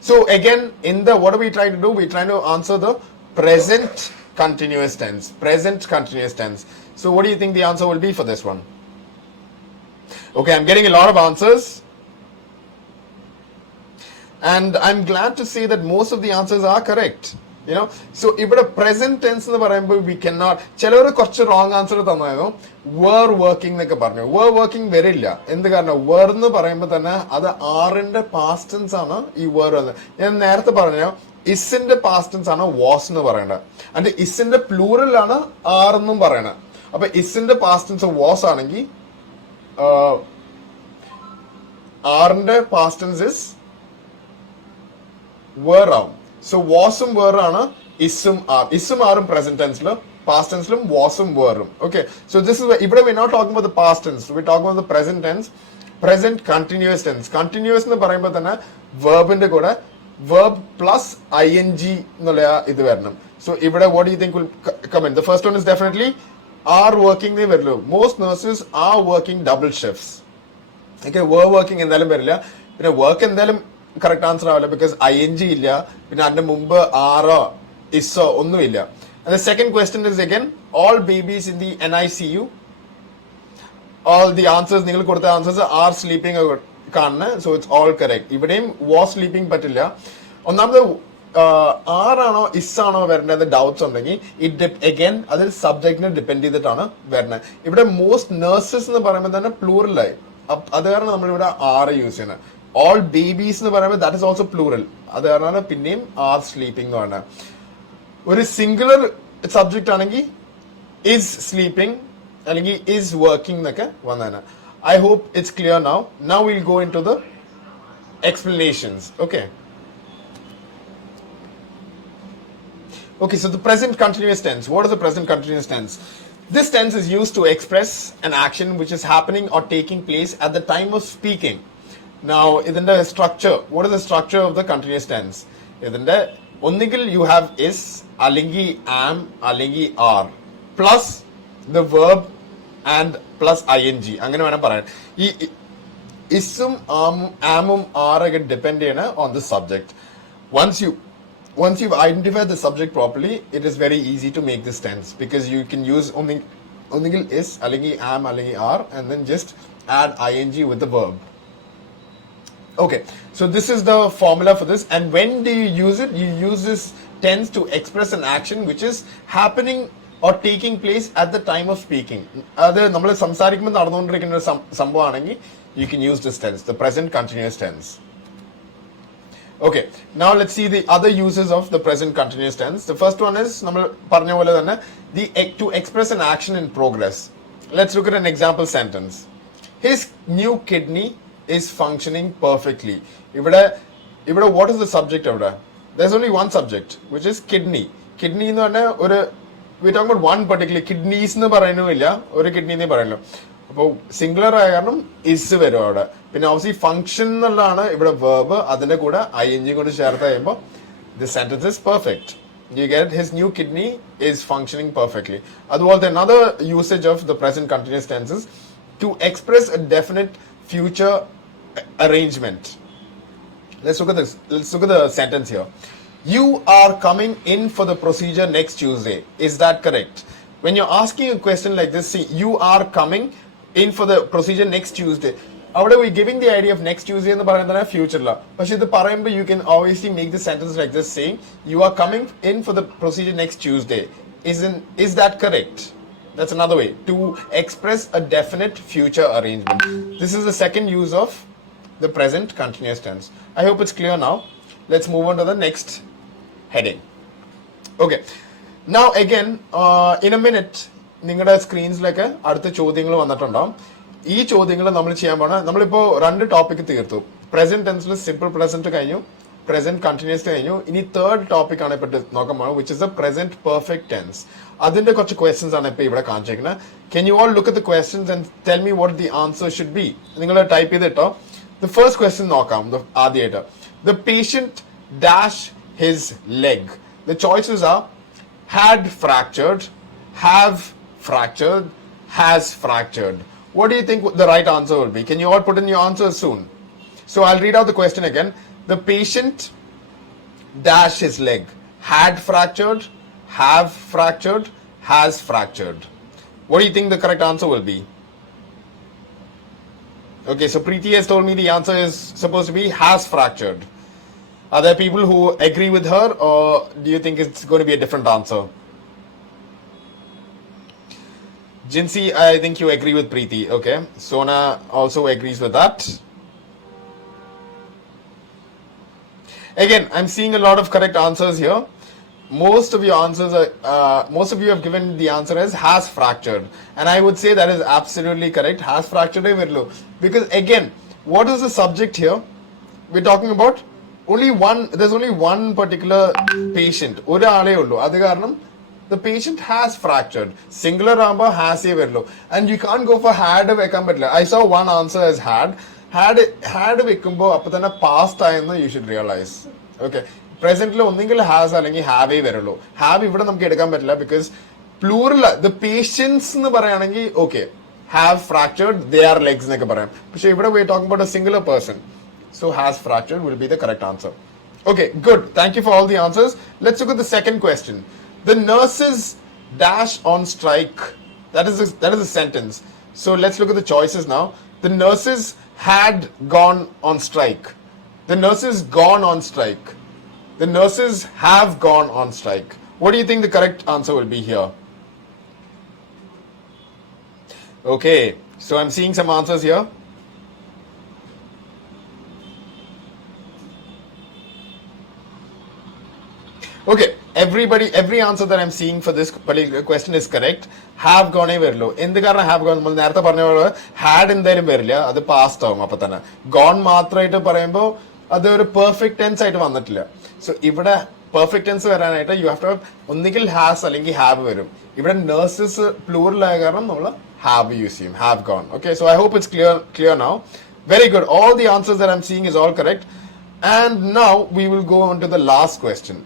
So again, what are we trying to do? We're trying to answer the present continuous tense. Present continuous tense. So what do you think the answer will be for this one? Okay, I'm getting a lot of answers. And I'm glad to say that most of the answers are correct. So if a present tense we cannot. Wrong answer were working. Were working very illa. Were are in the past tense were. Is in the past tense was and is in the plural are. Is in the past tense was are in the past tense is were. So wasum were ana isum are in present tense lo, past tense lo wasum were. Okay, so this is where we're not talking about the past tense, we're talking about the present tense, present continuous tense. Continuous nu parayumbo thana verb inde kuda verb plus ing ennulla idu varanam. So what do you think will come in? The first one is definitely are working ne varlu. Most nurses are working double shifts. Okay, were working endalum varilla. Pinne work endalum correct answer because ing illa, pinne ande mumbe are iso onnu illa. And the second question is again, all babies in the NICU, all the answers ningal kodutha answers are sleeping kanna, so it's all correct. Ivideyum was sleeping pattilla. Onnamathu ആറാണോ ഇസ്സാണോ വരേണ്ടത് ഡൗട്ട്സ് ഉണ്ടെങ്കിൽ again അതിൽ സബ്ജക്റ്റിനെ ഡിപ്പെൻഡ് ചെയ്തിട്ടാണ് വരുന്നത്. ഇവിടെ most nurses എന്ന് പറയുമ്പോൾ തന്നെ പ്ലൂറലായി, അത് കാരണം നമ്മളിവിടെ ആറ് യൂസ് ചെയ്യുന്നത്. ഓൾ ബേബീസ് എന്ന് പറയുമ്പോൾ ദാറ്റ് ഇസ് ഓൾസോ പ്ലൂറൽ, അത് കാരണമാണ് പിന്നെയും ആർ സ്ലീപ്പിംഗ് എന്ന് പറയുന്നത്. ഒരു സിംഗുലർ സബ്ജക്റ്റ് ആണെങ്കിൽ ഇസ് സ്ലീപ്പിംഗ് അല്ലെങ്കിൽ is working എന്നൊക്കെ വന്നതാണ്. I hope it's clear now. Now we'll go into the explanations. Okay. Okay, so the present continuous tense. What is the present continuous tense? This tense is used to express an action which is happening or taking place at the time of speaking. Now, ഇതിന്റെ structure. What is the structure of the continuous tense? ഇതിന്റെ ഒന്നുകിൽ you have is, അല്ലെങ്കിൽ am, അല്ലെങ്കിൽ are, plus the verb and plus ing. അങ്ങനെ വേണം പറയാൻ. ഈ isum, amum, are ഒക്കെ depend ചെയ്യണ on the subject. Once you've identified the subject properly, it is very easy to make this tense because you can use only is, allengi am, allengi are, and then just add ing with the verb. Okay, so this is the formula for this. And when do you use it? You use this tense to express an action which is happening or taking place at the time of speaking. അത് നമ്മൾ സംസാരിക്കുമ്പോൾ നടന്നുകൊണ്ടിരിക്കുന്ന സംഭവമാണെങ്കിൽ you can use this tense, the present continuous tense. Okay, now let's see the other uses of the present continuous tense. The first one is നമ്മൾ പറഞ്ഞ പോലെ തന്നെ to express an action in progress. Let's look at an example sentence. His new kidney is functioning perfectly. ഇവിടെ what is the subject അവിടെ? There's only one subject, which is kidney. Kidney എന്ന് പറഞ്ഞാൽ we're talking about one particular kidneys എന്ന് പറയുന്നില്ല, ഒരു കിഡ്നി എന്നേ പറയുള്ളൂ. അപ്പോൾ സിംഗുലർ ആയ കാരണം ഇസ് വരും അവിടെ. പിന്നെ ഓബ്വിയസ്ലി ഫംഗ്ഷൻ എന്നുള്ളതാണ് ഇവിടെ വേർബ്, അതിന്റെ കൂടെ ing കൊണ്ട് ചേർത്ത് കഴിയുമ്പോൾ this sentence is perfect. You get it? His new kidney is functioning perfectly. അതുപോലെ another usage of the present continuous tense is to express a definite future arrangement. Let's look at this. Let's look at the sentence here. You are coming in for the procedure next Tuesday. Is that correct? When you're asking a question like this, see, you are coming in for the procedure next Tuesday. അവിടെ we giving the idea of next Tuesday എന്ന് പറയുന്നത് ഫ്യൂച്ചറില. പക്ഷെ ഇത് പറയുമ്പോൾ you can obviously make the sentence like this, saying you are coming in for the procedure next Tuesday. Is that correct? That's another way to express a definite future arrangement. This is the second use of the present continuous tense. I hope it's clear now. Let's move on to the next heading. Okay. Now again, in a minute, നിങ്ങളുടെ സ്ക്രീൻസിലൊക്കെ അടുത്ത ചോദ്യങ്ങൾ വന്നിട്ടുണ്ടാവും. ഈ ചോദ്യങ്ങൾ നമ്മൾ ചെയ്യാൻ പോണ നമ്മളിപ്പോ 2 ടോപ്പിക് തീർത്തു. പ്രസന്റ് ടെൻസിൽ സിമ്പിൾ പ്രസന്റ് കഴിഞ്ഞു, പ്രസന്റ് കണ്ടിന്യൂസ് കഴിഞ്ഞു. ഇനി തേർഡ് ടോപ്പിക് ആണ് ഇപ്പൊ നോക്കാൻ പോകുന്നത്, which is the present perfect tense. അതിന്റെ കുറച്ച് ക്വസ്റ്റ്യൻസ് ആണ് ഇപ്പൊ ഇവിടെ കാണിച്ചേക്കുന്നത്. Can you all look at the questions and tell me what the answer should be? നിങ്ങൾ ടൈപ്പ് ചെയ്തിട്ടോ. The first question നോക്കാം ആദ്യമായിട്ട്. The patient dash his leg. The choices are had fractured, have fractured, has fractured. What do you think the right answer will be? Can you all put in your answers soon? So I'll read out the question again. The patient dash his leg. Had fractured, have fractured, has fractured. What do you think the correct answer will be? Okay, so Preeti has told me the answer is supposed to be has fractured. Are there people who agree with her, or do you think it's going to be a different answer? Jinsi, I think you agree with Preeti. Okay. Sona also agrees with that. Again, I'm seeing a lot of correct answers here. Most of your answers are, most of you have given the answer as has fractured. And I would say that is absolutely correct. Has fractured, because again, what is the subject here? We're talking about there's only one particular patient. The patient has fractured. Singular number has a verlo. And you can't go for had. I saw one answer as had. Had vekumbo apatana past time you should realize. Okay. Presently only has allengi have a verlo. Have ivada namukku edukkan pattilla because plural the patients nu parayanengi okay. Have fractured their legs ennokku parayam. But ivada we are talking about a singular person. So has fractured will be the correct answer. Okay, good. Thank you for all the answers. Let's look at the second question. The nurses dash on strike. That is a sentence. So let's look at the choices now. The nurses had gone on strike. The nurses gone on strike. The nurses have gone on strike. What do you think the correct answer will be here? Okay, so I'm seeing some answers here. Okay, every answer that I'm seeing for this particular question is correct. Have gone verlo. എന്ത് കാരണം have gone നമ്മൾ നേരത്തെ പറഞ്ഞ പോലെ had എന്തായാലും വരില്ല, അത് പാസ്റ്റ് ആവും. അപ്പൊ തന്നെ gone മാത്രമായിട്ട് പറയുമ്പോൾ അത് ഒരു പെർഫെക്റ്റ് ടെൻസ് ആയിട്ട് വന്നിട്ടില്ല. സോ ഇവിടെ പെർഫെക്റ്റ് ടെൻസ് വരാനായിട്ട് യു ഹാവ് ടു ഒന്നുകിൽ ഹാസ് അല്ലെങ്കിൽ ഹാവ് വരും. ഇവിടെ നഴ്സസ് പ്ലൂറൽ ആയ കാരണം നമ്മൾ have യൂസ് ചെയ്യും, have gone. Okay, so I hope it's clear now. Very good. All the answers that I'm seeing is all correct. And now we will go on to the last question.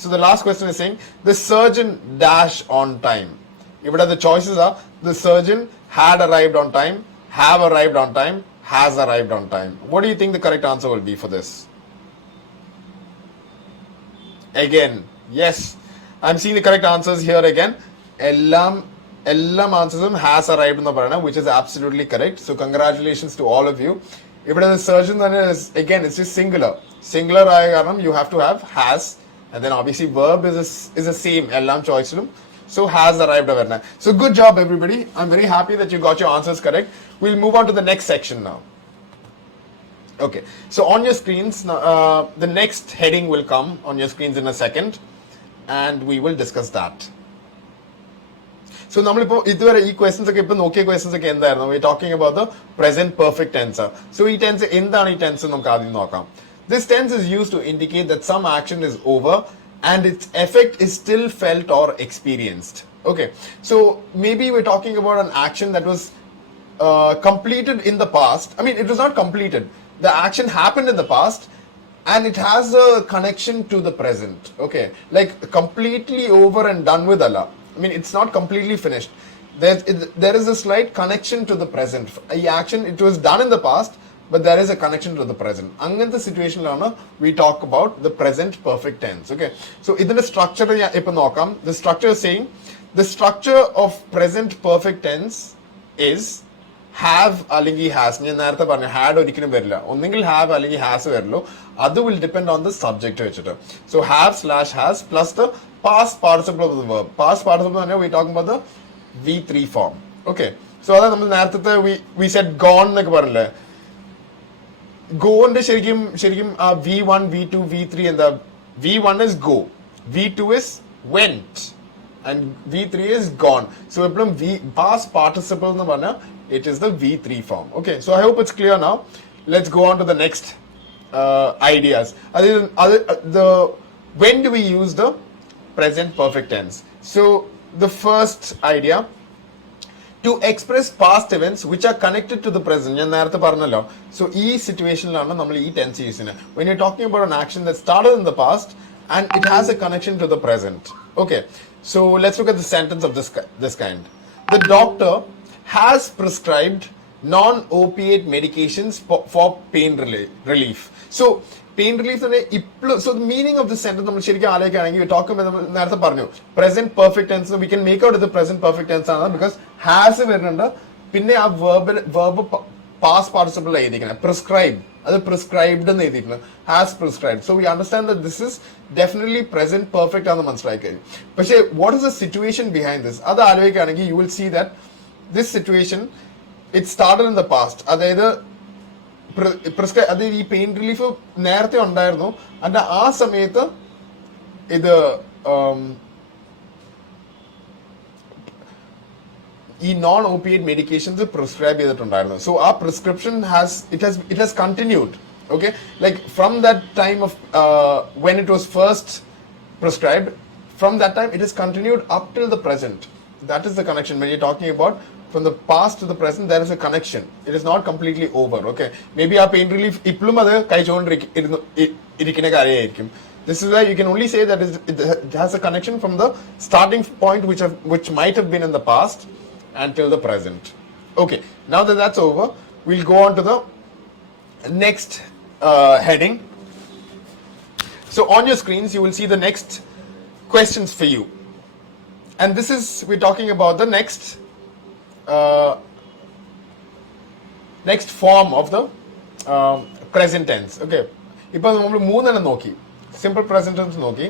So the last question is saying the surgeon dash on time. Here the choices are the surgeon had arrived on time, have arrived on time, has arrived on time. What do you think the correct answer will be for this? Again, yes, I'm seeing the correct answers here again. Ellam answers has arrived in the parana, which is absolutely correct. So congratulations to all of you. If the surgeon then is again, it's just singular you have to have has, and then obviously verb is the same ellam choice. So has arrived avarna. So good job everybody. I'm very happy that you got your answers correct. We'll move on to the next section now. Okay, so on your screens the next heading will come on your screens in a second, and we will discuss that. So നമ്മളിപ്പോ ഇതുവരെ ഈ ക്വസ്റ്റൻസ് ഒക്കെ ഇപ്പൊ നോക്കിയ questions ഒക്കെ എന്തായിരുന്നു? We talking about the present perfect tense. So ഈ tense എന്താണ്? ഈ ടെൻസ് നമുക്ക് ആദ്യം നോക്കാം. This tense is used to indicate that some action is over and its effect is still felt or experienced. Okay, so maybe we're talking about an action that was completed in the past. I mean, it was not completed. The action happened in the past and it has a connection to the present. Okay, like completely over and done with Allah. I mean, it's not completely finished. There is a slight connection to the present. A action, it was done in the past, but there is a connection to the present. Angantha situation we talk about the present perfect tense. Okay, so idinte structure ipo nokam. The structure is saying the structure of present perfect tense is have allengi has. ഞാൻ നേരത്തെ പറഞ്ഞു had ഒരിക്കലും വരില്ല, ഒന്നെങ്കിൽ have അല്ലെങ്കിൽ has വരുള്ളൂ. അത് will depend on the subject വെച്ചിട്ട്. So have/has plus the past participle of the verb. Past participle എന്ന് പറഞ്ഞാൽ we talking about the V3 form. Okay, so അതാ നമ്മൾ നേരത്തെ we said gone എന്നൊക്കെ പറഞ്ഞില്ലേ. Go ന്റെ ശരിക്കും V1 V2 V3 എന്താ? V1 is go, V2 is went, and V3 is gone. So എപ്പോഴും past participle എന്ന് പറഞ്ഞാൽ it is the V3 form. Okay, so I hope it's clear now. Let's go on to the next ideas. When do we use the present perfect tense? So the first idea, to express past events which are connected to the present. ഞാൻ നേരത്തെ പറഞ്ഞല്ലോ. So ഈ സിറ്റുവേഷനിലാണ് നമ്മൾ ഈ tense use ചെയ്യുന്നത്. When you're talking about an action that started in the past and it has a connection to the present. Okay, so let's look at the sentence of this kind. The doctor has prescribed non-opiate medications for pain relief. So pain relief so the meaning of this sentence നമ്മൾ ശരിക്കും ആലോചിക്കുകയാണെങ്കിൽ talking about നേരത്തെ പറഞ്ഞു present perfect tense, we can make out the present perfect tense ആണ് because has വരുന്നുണ്ട്, പിന്നെ ആ verb past participle എഴുതിയിരിക്കുന്നത് prescribe, അത് prescribed എന്ന് എഴുതിയിരിക്കുന്നത് has prescribed. So we understand that this is definitely present perfect ആണെന്ന് മനസ്സിലാക്കി. പക്ഷേ what is the situation behind this? അത് ആലോചിക്കുകയാണെങ്കിൽ you will see that this situation, it started in the past. അതായത് അത് ഈ പെയിൻ റിലീഫ് നേരത്തെ ഉണ്ടായിരുന്നു, and ആ സമയത്ത് ഇത് ഈ നോൺ ഓപ്പിയേറ്റ് മെഡിക്കേഷൻസ് പ്രിസ്ക്രൈബ് ചെയ്തിട്ടുണ്ടായിരുന്നു. സോ ആ prescription it has continued. Okay, like from that time of when it was first prescribed, from that time it has continued up till the present. That is the connection. When you're talking about from the past to the present, there is a connection. It is not completely over. Okay, maybe our pain relief ippulum adu kai irikina kariyayirikkum. This is why you can only say that it has a connection from the starting point which might have been in the past until the present. Okay, now that that's over, we'll go on to the next heading. So on your screens you will see the next questions for you, and this is, we're talking about the next form of the present tense. Okay, ipo nammal mooന്നെണ്ണം നോക്കി. Simple present tense നോക്കി,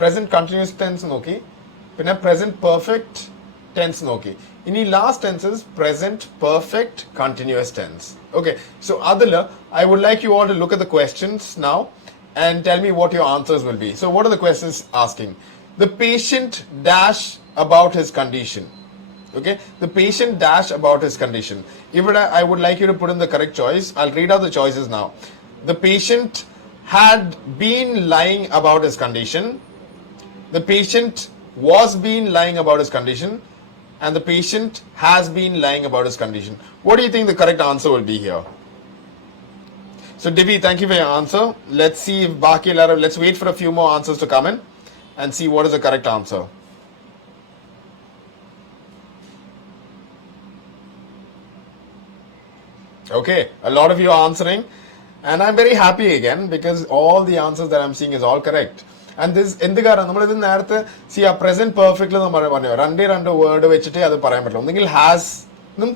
present continuous tense നോക്കി, പിന്നെ present perfect tense നോക്കി. ഇനി last tense is present perfect continuous tense. Okay, so adila I would like you all to look at the questions now and tell me what your answers will be. So what are the questions asking? the patient dash about his condition. Okay, the patient dash about his condition. Even I would like you to put in the correct choice. I'll read out the choices now. The patient had been lying about his condition. The patient was been lying about his condition. And the patient has been lying about his condition. What do you think the correct answer will be here? So Divi, thank you for your answer. Let's see if Baki Lara, let's wait for a few more answers to come in and see what is the correct answer. Okay, a lot of you are answering and I'm very happy again because all the answers that I'm seeing is all correct. And this എന്ത് കാരണം നമ്മളിത് നേരത്തെ സി ആ present perfectly നമ്മൾ പറഞ്ഞു രണ്ട് വേർഡ് വെച്ചിട്ട് അത് പറയാൻ പറ്റില്ല. ഒന്നെങ്കിൽ ഹാസ്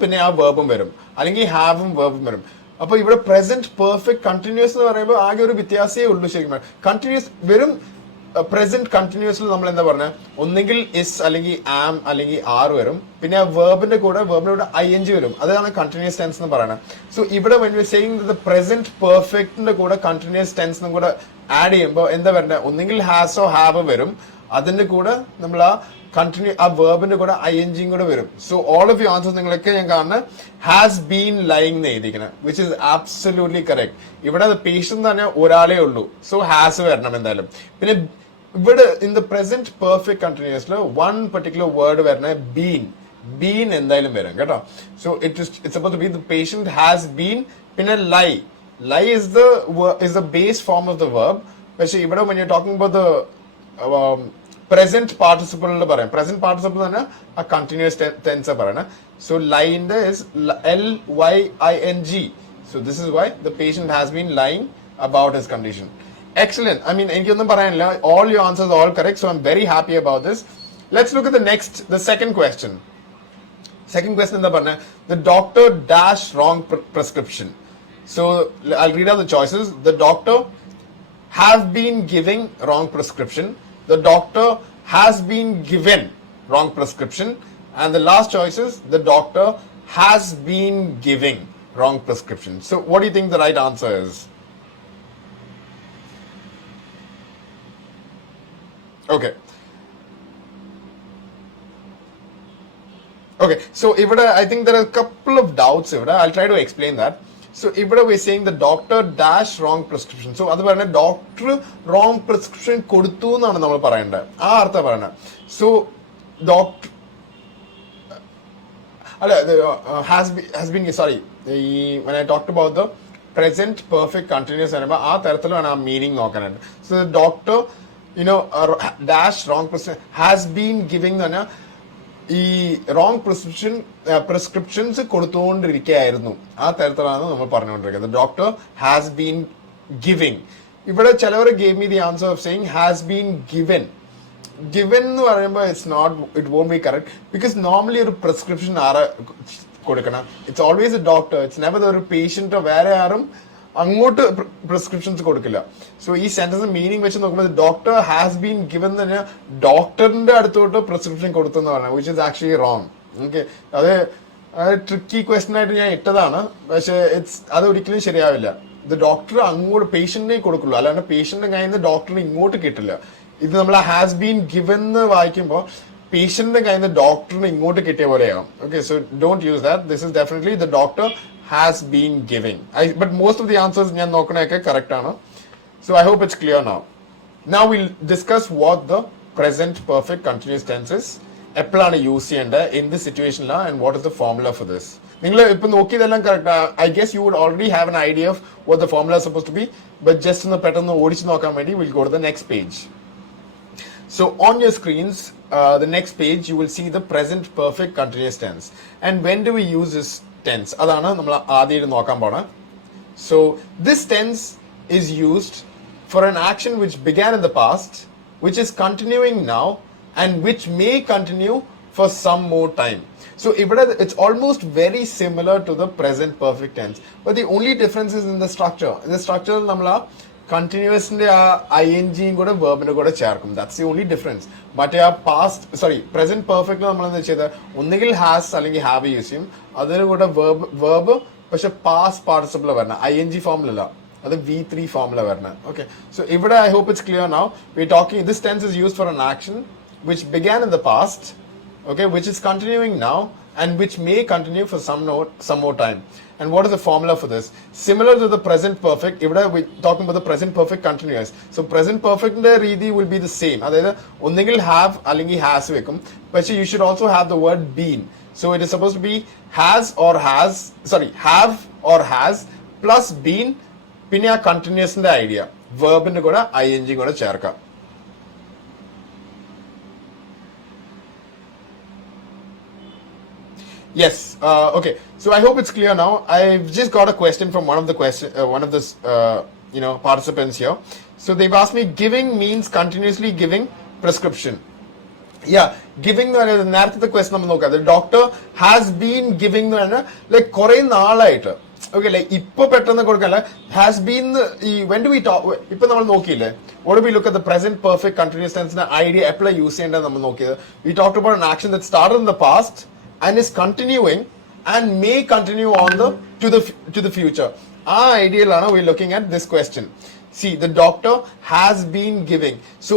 പിന്നെ ആ വേർബും വരും, അല്ലെങ്കിൽ ഹാവും വേർബും വരും. അപ്പൊ ഇവിടെ പ്രസന്റ് പെർഫെക്റ്റ് കണ്ടിന്യൂസ് എന്ന് പറയുമ്പോൾ ആകെ ഒരു വ്യത്യാസമേ ഉള്ളൂ ശരിക്കും. കണ്ടിന്യൂസ് വെറും പ്രസന്റ് കണ്ടിന്യൂസിൽ നമ്മൾ എന്താ പറഞ്ഞ ഒന്നെങ്കിൽ ഇസ് അല്ലെങ്കിൽ ആം അല്ലെങ്കിൽ ആർ വരും, പിന്നെ ആ വേർബിന്റെ കൂടെ ING വരും. അതാണ് കണ്ടിന്യൂസ് ടെൻസ് എന്ന് പറയുന്നത്. സോ ഇവിടെ when we are saying the present perfectന്റെ കൂടെ കണ്ടിന്യൂസ് ടെൻസ് എന്നും കൂടെ ആഡ് ചെയ്യുമ്പോൾ എന്താ പറയുന്നത് ഒന്നെങ്കിൽ ഹാസോ ഹാവ് വരും, അതിന്റെ കൂടെ നമ്മൾ ആ കണ്ടിന്യൂ ആ വേർബിന്റെ കൂടെ ING കൂടെ വരും. So all of you answers നിങ്ങളൊക്കെ ഞാൻ കാണുന്നത് ഹാസ് ബീൻ ലൈങ് എന്ന് എഴുതിക്കുന്നത്, വിച്ച് ഇസ് ആബ്സല്യൂട്ട്ലി കറക്റ്റ്. ഇവിടെ പേഷ്യന്റ് തന്നെ ഒരാളേ ഉള്ളൂ, സോ ഹാസ് വരണം എന്തായാലും. പിന്നെ ഇവിടെ ഇൻ ദ പ്രസന്റ് പെർഫെക്റ്റ് കണ്ടിന്യൂസിൽ വൺ പെർട്ടിക്കുലർ വേർഡ് വരണ ബീൻ എന്തായാലും വരും കേട്ടോ. So it's suppose to be the patient has been. പിന്നെ lie is the base form of the verb. പക്ഷെ ഇവിടെ when you're talking about the present participle എന്ന് പറയാം. പ്രസന്റ് പാർട്ടിസിപ്പിൾ തന്നെ ആ കണ്ടിന്യൂസ് ടെൻസ് പറയണ. സോ ലൈൻ്റെ is LYING. So this is why the patient has been lying about his condition. Excellent. I mean, എനിക്കൊന്നും പറയാനില്ല. All your answers are all correct, so I'm very happy about this. Let's look at the second question. Second question എന്താ പറഞ്ഞ the doctor dash wrong prescription. So I'll read out the choices. The doctor have been giving wrong prescription. The doctor has been given wrong prescription. And the last choice is the doctor has been giving wrong prescription. So what do you think the right answer is? Okay. So I think there are a couple of doubts. I'll try to explain that. So we're saying the doctor dash wrong prescription. So that's why doctor wrong prescription കൊടുത്തു എന്നാണ് നമ്മൾ പറയേണ്ടത്. ആ അർത്ഥം പറയണത്. So doctor has been sorry. When I talked about the present perfect continuous ആ തരത്തിലാണ് ആ മീനിങ് നോക്കാനായിട്ട്. So the doctor dash wrong prescription has been giving തന്നെ ഈ റോങ് പ്രിസ്ക്രിപ്ഷൻസ് കൊടുത്തുകൊണ്ടിരിക്കുകയായിരുന്നു. ആ തരത്തിലാണ് നമ്മൾ പറഞ്ഞുകൊണ്ടിരിക്കുന്നത്. Doctor has been giving. ഇവിടെ ചിലവർ gave me the answer of saying has been given. Given എന്ന് പറയുമ്പോൾ it won't be correct because normally ഒരു പ്രിസ്ക്രിപ്ഷൻ ആരാ കൊടുക്കണം? It's always a doctor. It's never ഒരു പേഷ്യന്റോ വേറെ ആരും അങ്ങോട്ട് പ്രിസ്ക്രിപ്ഷൻസ് കൊടുക്കില്ല. സോ ഈ സെന്റൻസ് മീനിങ് വെച്ച് നോക്കുമ്പോൾ ഡോക്ടർ ഹാസ് ബീൻ ഗിവൻ തന്നെ ഡോക്ടറിന്റെ അടുത്തോട്ട് പ്രിസ്ക്രിപ്ഷൻ കൊടുത്തെന്ന് പറഞ്ഞത്, which is actually wrong. Okay, അത് ട്രിക്കി ക്വസ്റ്റൻ ആയിട്ട് ഞാൻ ഇട്ടതാണ്, പക്ഷെ അത് ഒരിക്കലും ശരിയാവില്ല. ഇത് ഡോക്ടർ അങ്ങോട്ട് പേഷ്യന്റിനെ കൊടുക്കുള്ളൂ, അല്ലാണ്ട് പേഷ്യന്റിന്റെ കയ്യിൽ നിന്ന് ഡോക്ടറിന് ഇങ്ങോട്ട് കിട്ടില്ല. ഇത് നമ്മൾ ഹാസ് ബീൻ ഗിവൻ എന്ന് വായിക്കുമ്പോൾ പേഷ്യന്റിന്റെ കയ്യിൽ നിന്ന് ഡോക്ടറിന് ഇങ്ങോട്ട് കിട്ടിയ പോലെയാവും. Okay, so don't use that. This is definitely the doctor has been giving. But most of the answers ഞാൻ നോക്കണൊക്കെ correct ആണ്. So I hope it's clear now. Now we'll discuss what the present perfect continuous tense is. എപ്പോഴാണ് യൂസ് ചെയ്യേണ്ടത് in this situation and what is the formula for this. നിങ്ങൾ ഇപ്പൊ നോക്കിയതെല്ലാം correct. I guess you would already have an idea of what the formula is supposed to be, but just ഒന്ന് പെട്ടെന്ന് ഓടിച്ച് നോക്കാൻ വേണ്ടി we'll go to the next page. So on your screens, the next page you will see the present perfect continuous tense. And when do we use this tense? അതാണ് നമ്മൾ ആദ്യം നോക്കാൻ പോണേ. So this tense is used for an action which began in the past, which is continuing now, and which may continue for some more time. So it's almost very similar to the present perfect tense, but the only difference is in the structure. In the structure നമ്മൾ കണ്ടിന്യൂസിന്റെ ആ INGയും കൂടെ വേർബിന്റെ കൂടെ ചേർക്കും. That's the only difference. മറ്റേ ആ പ്രസന്റ് പെർഫെക്റ്റ് നമ്മൾ എന്താ ചെയ്തത്, ഒന്നുകിൽ ഹാസ് അല്ലെങ്കിൽ ഹാവ് യൂസ് ചെയ്യും, അതിന് കൂടെ വേർബ് പക്ഷെ പാസ്റ്റ് പാർട്ടിസിപ്പിൾ വരണം, ING ഫോമിലല്ല. അത് V3 formula varna. Okay, so ഇവിടെ I hope it's clear now. We're talking, this tense is used for an action which began in the past, okay, which is continuing now and which may continue for some more time. And what is the formula for this? Similar to the present perfect, ഇവിടെ we talking about the present perfect continuous. So present perfect ന്റെ രീതി will be the same. അതായത് ഒന്നെങ്കിൽ have അല്ലെങ്കിൽ has വെക്കും. പക്ഷേ you should also have the word been. So it is supposed to be have or has plus been പിന്നെ ആ കണ്ടിന്യൂസിന്റെ ഐഡിയ വെർബിന്റെ കൂടെ ing കൂടെ ചേർക്കാം. Yes. Okay. So I hope it's clear now. I've just got a question from one of the participants here. So they've asked me, giving means continuously giving prescription. Yeah, giving the question നമ്മൾ നോക്കാം. The doctor has been giving like കുറെ നാളായിട്ട്. Okay, like ഇപ്പൊ പെട്ടെന്ന് കൊടുക്കല്ല. Has been when do we talk? ഇപ്പൊ നമ്മൾ നോക്കിയില്ലേ? What do we look at the present perfect continuous tense idea apply use ചെയ്യേണ്ടത് നമ്മൾ നോക്കിയത്. We talked about an action that started in the past and is continuing and may continue on to the future. Our ideal we're looking at this question. See, the doctor has been giving. So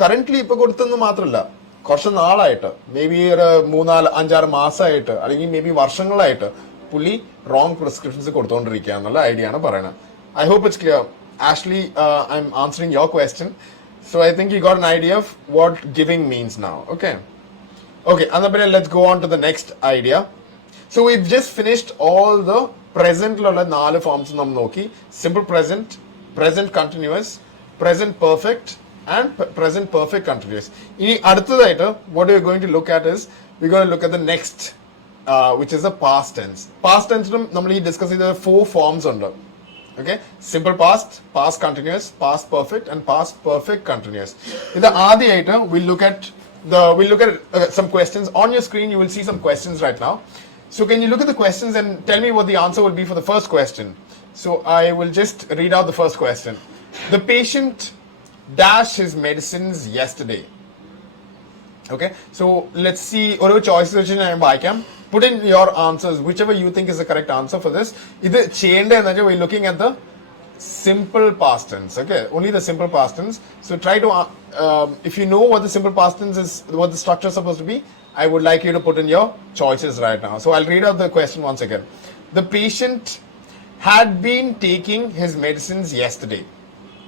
currently ഇപ്പൊ കൊടുത്തെന്ന് മാത്രമല്ല, കുറച്ച് നാളായിട്ട്, മേബി ഒരു 3-4-5-6 മാസമായിട്ട് അല്ലെങ്കിൽ മേബി വർഷങ്ങളായിട്ട് പുള്ളി റോങ് പ്രിസ്ക്രിപ്ഷൻസ് കൊടുത്തോണ്ടിരിക്കുക എന്നുള്ള ഐഡിയ ആണ് പറയുന്നത്. I hope it's clear. Ashley, I'm answering your question. So I think you got an idea of what giving means now. Okay, Anabhina, let's go on to the next idea. So we've just finished all the present ലുള്ള 4 forms നമ്മൾ നോക്കി. Simple present, present continuous, present perfect and present perfect continuous. ഇനി അടുത്തതായിട്ട് what we're going to look at is we're going to look at the next which is the past tense. Past tense നമ്മൾ ഈ ഡിസ്കസ് ചെയ്ത 4 forms ഉണ്ട്. Okay, simple past, past continuous, past perfect and past perfect continuous. ഇത് ആദ്യമായിട്ട് we'll look at some questions on your screen. You will see some questions right now. So can you look at the questions and tell me what the answer will be for the first question? So I will just read out the first question. The patient dashed his medicines yesterday. Okay, so let's see oru choices which I am. Put in your answers, whichever you think is the correct answer for this. Idu cheyende enna we're looking at the simple past tense. Okay, only the simple past tense. So try to if you know what the simple past tense is, what the structure is supposed to be, I would like you to put in your choices right now. So I'll read out the question once again. The patient had been taking his medicines yesterday.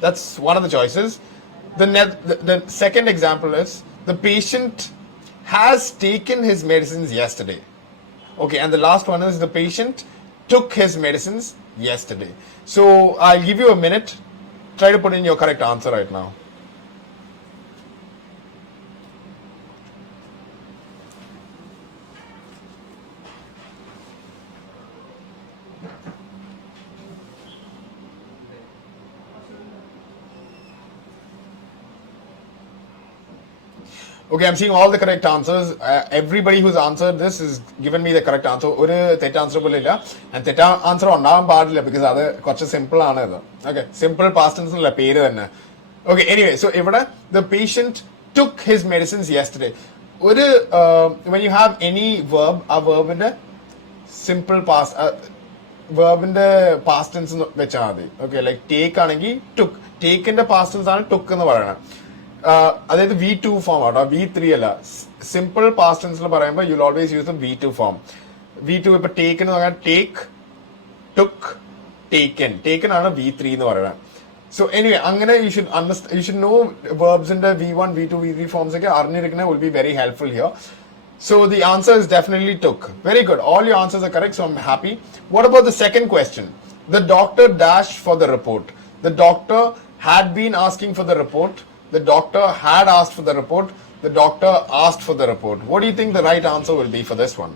That's one of the choices. The second example is the patient has taken his medicines yesterday. Okay, and the last one is the patient took his medicines yesterday. So I'll give you a minute. Try to put in your correct answer right now. Okay, I'm seeing all the correct answers. Everybody who's answered this has given me the correct answer. ഒരു തെറ്റ് ആൻസർ പോലും ഇല്ല. ആൻഡ് തെറ്റ് ആൻസർ ഉണ്ടാവാൻ പാടില്ല, ബിക്കോസ് അത് കുറച്ച് സിമ്പിൾ ആണ് ഇത്. ഓക്കെ, സിമ്പിൾ പാസ്റ്റ് ടെൻസ് എന്നുള്ള പേര് തന്നെ. ഓക്കെ, എനിവേ, സോ ഇവിടെ the patient took his medicines yesterday. ഒരു when you have any verb, ആ വെർബിന്റെ സിമ്പിൾ പാസ്റ്റ് വെർബിന്റെ പാസ്റ്റ് ടെൻസ് വെച്ചാൽ മതി. ഓക്കെ, ലൈക്ക് ടേക്ക് ആണെങ്കിൽ ടുക്ക്, ടേക്കിന്റെ പാസ്റ്റ് ടെൻസ് ആണ് ടുക്ക് എന്ന് പറയുന്നത്. അതായത് V2 ഫോം ആട്ടോ, V3 അല്ല. സിമ്പിൾ പാസ്റ്റ് ടെൻസിൽ പറയുമ്പോൾ U will always use the V2 form. V2 ഇപ്പൊ ടേക്ക് എന്ന് പറഞ്ഞാൽ ടേക്ക്, ടുക്ക്, ടേക്കൻ. ടേക്കൻ ആണ് V3 എന്ന് പറയുന്നത്. സോ എനിവേ, അങ്ങനെ യു ഷുഡ് നോ വെർബ്സിന്റെ V1, V2, V3 ഫോംസ് ഒക്കെ അറിഞ്ഞിരിക്കുന്നത് will be very helpful here. So the answer is definitely took. Very good. All your answers are correct, so I'm happy. What about the second question? The doctor dashed for the report. The doctor had been asking for the report. The doctor had asked for the report. The doctor asked for the report. What do you think the right answer will be for this one?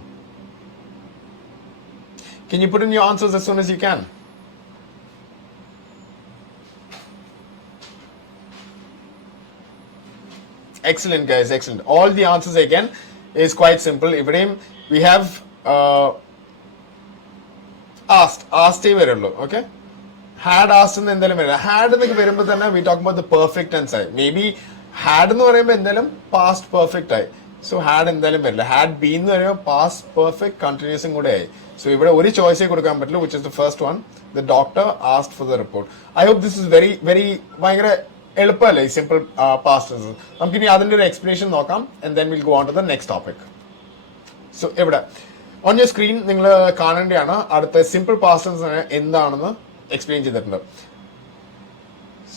Can you put in your answers as soon as you can? Excellent, guys, excellent. All the answers again is quite simple. Ibrahim, we have asked വരുള്ളൂ. Okay, had asked എന്ന് എന്തായാലും വരില്ല. Had എന്നൊക്കെ വരുമ്പോൾ തന്നെ we talk about the perfect tense ആയി. Maybe had എന്ന് പറയുമ്പോൾ എന്തായാലും past perfect ആയി. സോ ഹാഡ് എന്തായാലും വരില്ല. ഹാഡ് ബീൻ എന്ന് പറയുമ്പോൾ പാസ്റ്റ് പെർഫെക്റ്റ് കണ്ടിന്യൂസും കൂടെ ആയി. സോ ഇവിടെ ഒരു ചോയ്സേ കൊടുക്കാൻ പറ്റില്ല, which is the first one. The doctor asked for the report. I hope this is very very ഭയങ്കര എളുപ്പമല്ലേ ഈ സിമ്പിൾ പാസ്റ്റ് ടെൻസ്. നമുക്കിനി അതിന്റെ ഒരു എക്സ്പ്ലനേഷൻ നോക്കാം and then will go on to the next topic. So ഇവിടെ on your screen നിങ്ങൾ കാണേണ്ടതാണ് അടുത്ത സിമ്പിൾ പാസ്റ്റ് ടെൻസ് എന്താണെന്ന് എക്സ്പ്ലെയിൻ ചെയ്തിട്ടുണ്ട്.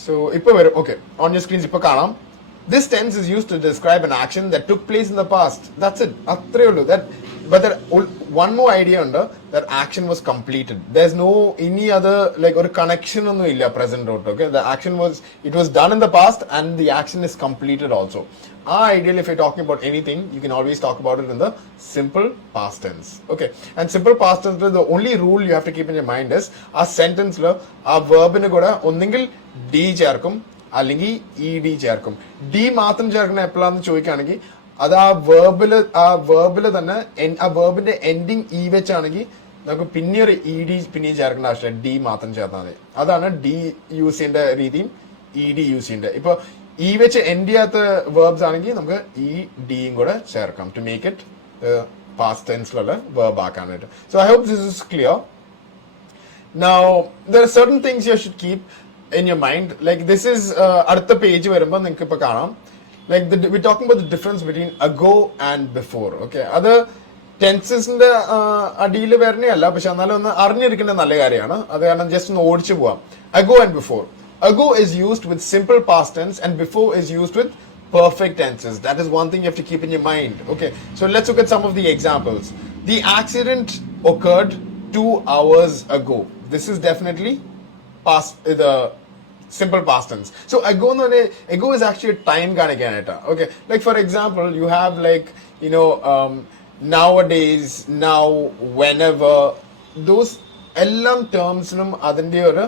സോ ഇപ്പൊ വരും. ഓക്കെ, ഓൺ യുവർ സ്ക്രീൻസ് ഇപ്പൊ കാണാം. This tense is used to describe an action that took place in the past. That's it. അത്രേ ഉള്ളൂ. But there one more idea under that action was completed. There's no any other like or connection ഒന്നും ഇല്ല present dot. Okay, the action was done in the past and the action is completed also. Ideally, if you're talking about anything, you can always talk about it in the simple past tense. Okay, and simple past tense, the only rule you have to keep in your mind is a sentence lo a verb ന് കൂടെ ഒന്നെങ്കിൽ d ചേർക്കും അല്ലെങ്കിൽ E D ചേർക്കും. ഡി മാത്രം ചേർക്കുന്ന എപ്പോഴാന്ന് ചോദിക്കുകയാണെങ്കിൽ അത് ആ വേർബില് തന്നെ ആ വേർബിന്റെ എൻഡിങ് ഇ വെച്ചാണെങ്കിൽ നമുക്ക് പിന്നെ ഒരു ഇ ഡി പിന്നെയും ചേർക്കേണ്ട ആവശ്യമില്ല, ഡി മാത്രം ചേർത്താൽ മതി. അതാണ് ഡി യൂസ് ചെയ്യേണ്ട രീതിയും ഇ ഡി യൂസ് ചെയ്യേണ്ടത്. ഇപ്പൊ ഇ വെച്ച് എൻഡ് ചെയ്യാത്ത വേർബ്സ് ആണെങ്കിൽ നമുക്ക് ഇ ഡിയും കൂടെ ചേർക്കാം ടു മേക്ക് ഇറ്റ് പാസ്റ്റ് ടെൻസിലുള്ള വേർബ് ആക്കാനായിട്ട്. So I hope this is clear. Now there are certain things you should keep in your mind. Like this is അടുത്ത പേജ് വരുമ്പോൾ നിങ്ങൾക്ക് ഇപ്പൊ കാണാം, like we're talking about the difference between ago and before. Okay, അത് ടെൻസസിന്റെ അടിയിൽ വരണേയല്ല, പക്ഷെ എന്നാലും ഒന്ന് അറിഞ്ഞിരിക്കേണ്ട നല്ല കാര്യമാണ്. അത് കാരണം ജസ്റ്റ് ഒന്ന് ഓടിച്ചു പോവാം. ago and before. ago is used with simple past tense and before is used with perfect tenses. That is one thing you have to keep in your mind. Okay, so let's look at some of the examples. The accident occurred 2 hours ago. This is definitely past the simple past tense. So ago is actually a time കാണിക്കാനായിട്ടാ. Okay, like for example you have like nowadays, now, whenever, those എല്ലാം ടേംസിനും അതിന്റെ ഒരു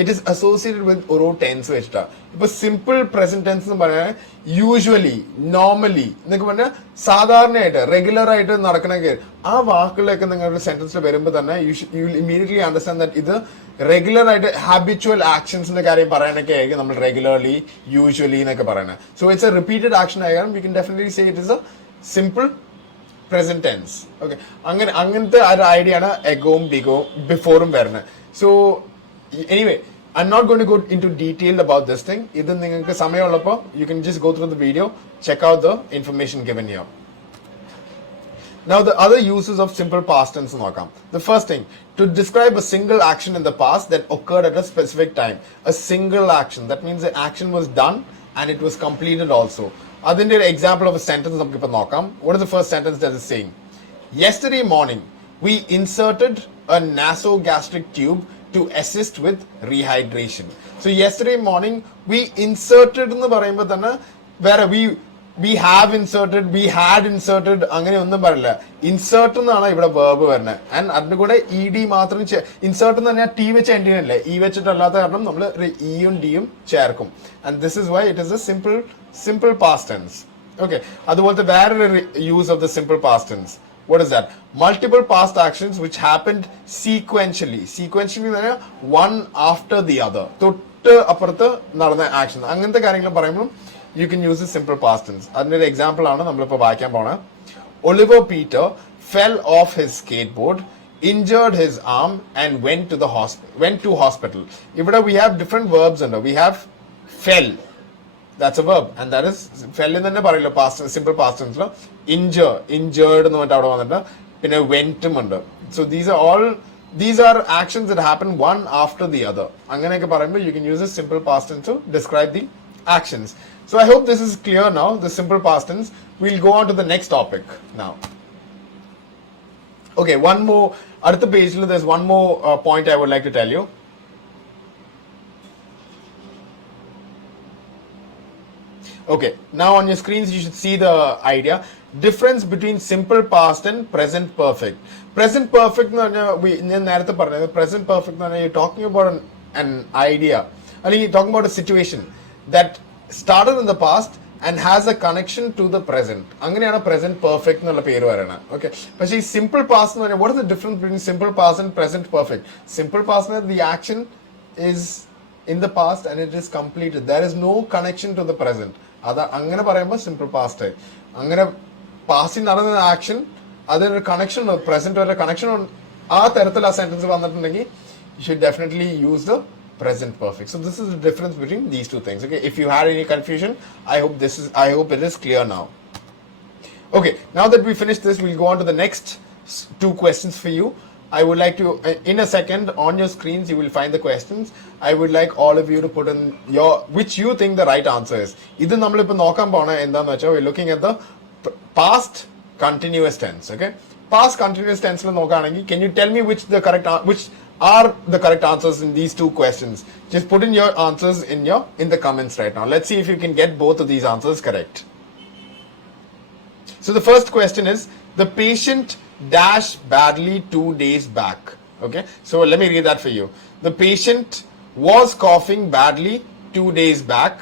it is associated with ഓരോ ടെൻസ് വെച്ചിട്ടാ. ഇപ്പൊ simple present tense എന്ന് പറഞ്ഞാൽ യൂഷ്വലി, നോർമലി എന്നൊക്കെ പറഞ്ഞാൽ സാധാരണയായിട്ട് റെഗുലർ ആയിട്ട് നടക്കണ ആ വാക്കുകളൊക്കെ നിങ്ങളുടെ സെന്റൻസിൽ വരുമ്പോൾ തന്നെ യു ഇമ്മീഡിയറ്റ്ലി അണ്ടർസ്റ്റാൻഡ് ദാറ്റ് ഇത് റെഗുലർ ആയിട്ട് ഹാബിച്വൽ ആക്ഷൻസിന്റെ കാര്യം പറയാനൊക്കെ ആയിരിക്കും നമ്മൾ റെഗുലർലി, യൂഷ്വലി എന്നൊക്കെ പറയുന്നത്. So it's a repeated action ആയാലും you can definitely say it is a simple present tense. Okay, അങ്ങനത്തെ ഒരു ഐഡിയ ആണ് എഗോവും ബിഫോറും വരുന്നത്. So anyway, I'm not going to go into detail about this thing. Idu ningalku samayullappo you can just go through the video, check out the information given here. Now the other uses of simple past tense nokam. The first thing, to describe a single action in the past that occurred at a specific time. A single action, that means the action was done and it was completed also. Adinte example of a sentence namukku ipo nokam. What is the first sentence that is saying? Yesterday morning we inserted a nasogastric tube to assist with rehydration. So yesterday morning we inserted എന്ന് പറയുമ്പോൾ തന്നെ വേറെ we have inserted, we had inserted അങ്ങനെ ഒന്നും പറയില്ല. ഇൻസേർട്ട് എന്നാണ് ഇവിടെ വേർബ് വരുന്നത്. ആൻഡ് അതിന്റെ കൂടെ ഇ ഡി മാത്രം ഇൻസേർട്ട് എന്ന് പറഞ്ഞാൽ ടി വെച്ച് എൻഡ് ചെയ്യണല്ലേ, ഇ വെച്ചിട്ടല്ലാത്ത കാരണം നമ്മൾ ഇയും ഡിയും ചേർക്കും. And this is why it is a simple past tense. Okay, അതുപോലത്തെ വേറൊരു use of the simple past tense. What is that? Multiple past actions which happened sequentially. Sequentially എന്ന് പറഞ്ഞാൽ one after the other. തൊട്ട് അപ്പുറത്ത് നടന്ന ആക്ഷൻ. അങ്ങനത്തെ കാര്യങ്ങൾ പറയുമ്പോൾ you can use the simple past tense. അതിന്റെ ഒരു എക്സാമ്പിൾ ആണ് നമ്മളിപ്പോൾ വായിക്കാൻ പോണത്. Oliver Peter fell off his skateboard, injured his arm and went to hospital. ഇവിടെ we have different verbs under. We have fell. That's a verb, and that is fell in തന്നെ പറയില്ല simple past tense lo. Injured എന്ന് പറഞ്ഞിട്ട് അവിടെ വന്നിട്ട് പിന്നെ വെന്റും ഉണ്ട്. So these are actions that happen one after the other. അങ്ങനെയൊക്കെ പറയുമ്പോൾ you can use a simple past tense to describe the actions. So I hope this is clear now, the simple past tense. We'll go on to the next topic now. Okay, one more അടുത്ത പേജിൽ there's one more point I would like to tell you. Okay, now on your screens you should see the idea. Difference between simple past and present perfect. Present perfect എന്ന് പറഞ്ഞാൽ ഞാൻ നേരത്തെ പറഞ്ഞത് present perfect എന്ന് പറഞ്ഞാൽ you're talking about an idea, അല്ലെങ്കിൽ you're talking about a situation that started in the past and has a connection to the present. അങ്ങനെയാണ് present perfect എന്നുള്ള പേര് പറയുന്നത്. Okay, പക്ഷേ ഈ simple past എന്ന് പറഞ്ഞാൽ what is the difference between simple past and present perfect? Simple past എന്ന് the action is in the past and it is completed. There is no connection to the present. അത് അങ്ങനെ പറയുമ്പോൾ simple past. അങ്ങനെ പാസ്റ്റിൽ നടന്ന ആക്ഷൻ അതിനൊരു connection present വരെ കണക്ഷൻ ആ തരത്തിൽ ആ സെന്റൻസ് വന്നിട്ടുണ്ടെങ്കിൽ you should definitely use the present perfect. So this is the difference between these two things. Okay, if you had any confusion, I hope it is clear now. Okay, now that we finished this, we'll go on to the next two questions for you. I would like to, in a second, on your screens, you will find the questions. I would like all of you to put in which you think the right answer is. This we're looking at the past continuous tense. Okay, past continuous tense. Can you tell me which are the correct answers in these two questions? Just put in your answers in the comments right now. Let's see if you can get both of these answers correct. So the first question is, the patient dash badly 2 days back. Okay, so let me read that for you. The patient was coughing badly 2 days back.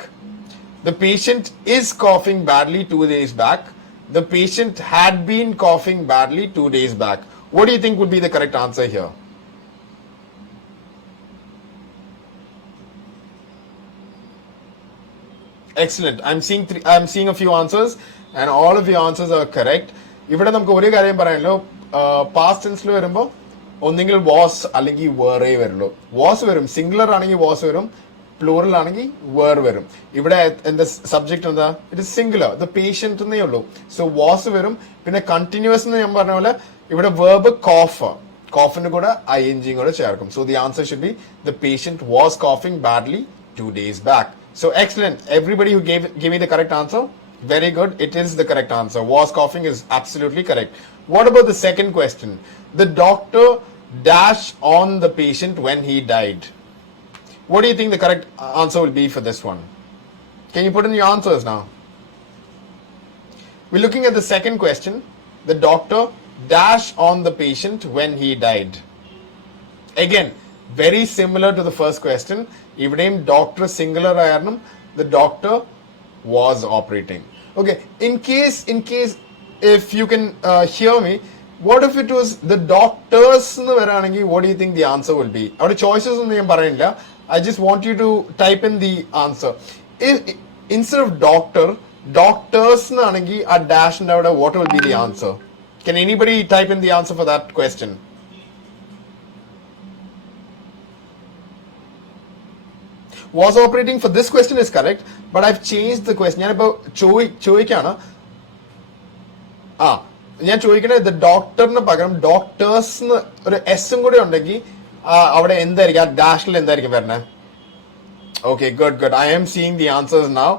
The patient is coughing badly 2 days back. The patient had been coughing badly 2 days back. What do you think would be the correct answer here? Excellent. I'm seeing a few answers and all of your answers are correct. ഇവിടെ നമുക്ക് ഒരു കാര്യം പറയാനല്ലോ, പാസ്റ്റ് ടെൻസിൽ വരുമ്പോൾ ഒന്നെങ്കിൽ വാസ് അല്ലെങ്കിൽ വേറേ വരുള്ളൂ. വാസ് വരും, സിംഗുലർ ആണെങ്കിൽ വാസ് വരും, പ്ലൂറൽ ആണെങ്കിൽ വേർ വരും. ഇവിടെ എന്താ സബ്ജക്ട് എന്താ? It is singular, the patient എന്നേ ഉള്ളൂ. സോ വാസ് വരും. പിന്നെ കണ്ടിന്യൂസ് എന്ന് ഞാൻ പറഞ്ഞ പോലെ ഇവിടെ വേർബ് കോഫിന് കൂടെ ing കൂടെ ചേർക്കും. So the answer should be the patient was coughing badly 2 days back. So excellent. Everybody who gave me the correct answer, very good. It is the correct answer. Was coughing is absolutely correct. What about the second question? The doctor dash on the patient when he died. What do you think the correct answer will be for this one? Can you put in your answers now? We're looking at the second question. The doctor dash on the patient when he died. Again, very similar to the first question. Ivideയും doctor singular ആയിരുന്നു, the doctor was operating. Okay, in case if you can hear me, what if it was the doctors എന്ന് വരാണെങ്കിൽ what do you think the answer will be? അവിടെ choices ഒന്നും ഞാൻ പറയുന്നില്ല. I just want you to type in the answer. Instead of doctors എന്നാണെങ്കിൽ ആ ഡാഷിന്റെ അവിടെ what will be the answer? Can anybody type in the answer for that question? Was operating for this question is correct, but I've changed the question. ഞാനിപ്പോ ചോദിക്കാണ്, ഞാൻ ചോദിക്കണേ the ഡോക്ടറിന് പകരം ഡോക്ടേഴ്സ് ഒരു എസും കൂടെ ഉണ്ടെങ്കിൽ അവിടെ എന്തായിരിക്കും, ആ ഡാഷിൽ എന്തായിരിക്കും വരണേ? Okay, good. I am seeing the answers now.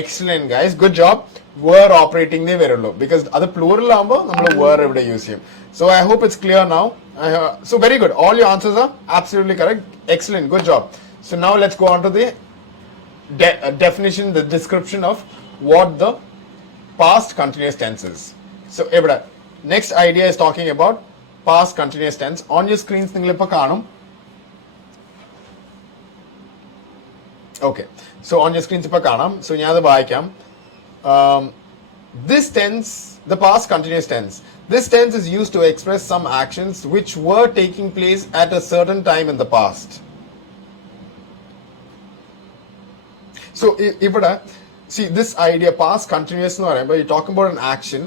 Excellent, guys. Good job. Were operating they വരുള്ളൂ, because അത് plural ആകുമ്പോൾ നമ്മൾ were ഇവിടെ യൂസ് ചെയ്യും. So I hope it's clear now. So very good. All your answers are absolutely correct. Excellent. Good job. So now let's go on to the definition, the description of what the past continuous tense is. So next idea is talking about past continuous tense. On your screens ningal ipo kanum. Okay, so on your screens ipo kanam. So ഞാൻ അത് വായിക്കാം. This tense, the past continuous tense, this tense is used to express some actions which were taking place at a certain time in the past. So ഇവിടെ see this idea past continuous എന്ന് പറയുമ്പോൾ you're talking about an action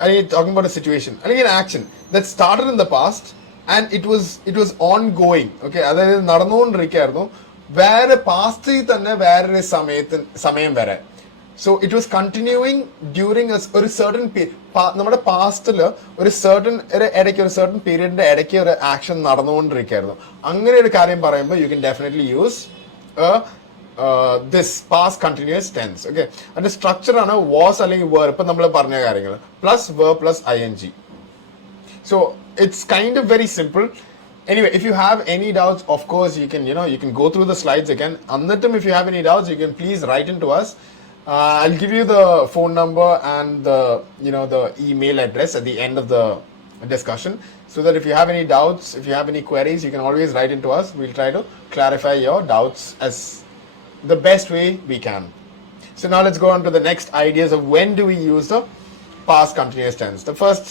and you're talking about a situation അല്ലെങ്കിൽ an action that started in the past and it was ongoing. Okay, അതായത് നടന്നുകൊണ്ടിരിക്കുകയായിരുന്നു വേറെ പാസ്റ്റിൽ തന്നെ വേറൊരു സമയം വരെ. So it was continuing during ഒരു certain period. നമ്മുടെ പാസ്റ്റില് ഒരു certain പീരീഡിന്റെ ഇടയ്ക്ക് ഒരു ആക്ഷൻ നടന്നുകൊണ്ടിരിക്കുകയായിരുന്നു. അങ്ങനെ ഒരു കാര്യം പറയുമ്പോൾ you can definitely use this past continuous tense. Okay, and the structure ആണ് was അല്ലെങ്കിൽ were, ഇപ്പൊ നമ്മൾ പറഞ്ഞ കാര്യങ്ങൾ plus verb plus ing. So it's kind of very simple. Anyway, if you have any doubts, of course you can go through the slides again. Annattum, if you have any doubts, you can please write into us. I'll give you the phone number and the email address at the end of the discussion, so that if you have any doubts, if you have any queries, you can always write into us. We'll try to clarify your doubts as the best way we can. So now let's go on to the next ideas of when do we use the past continuous tense. The first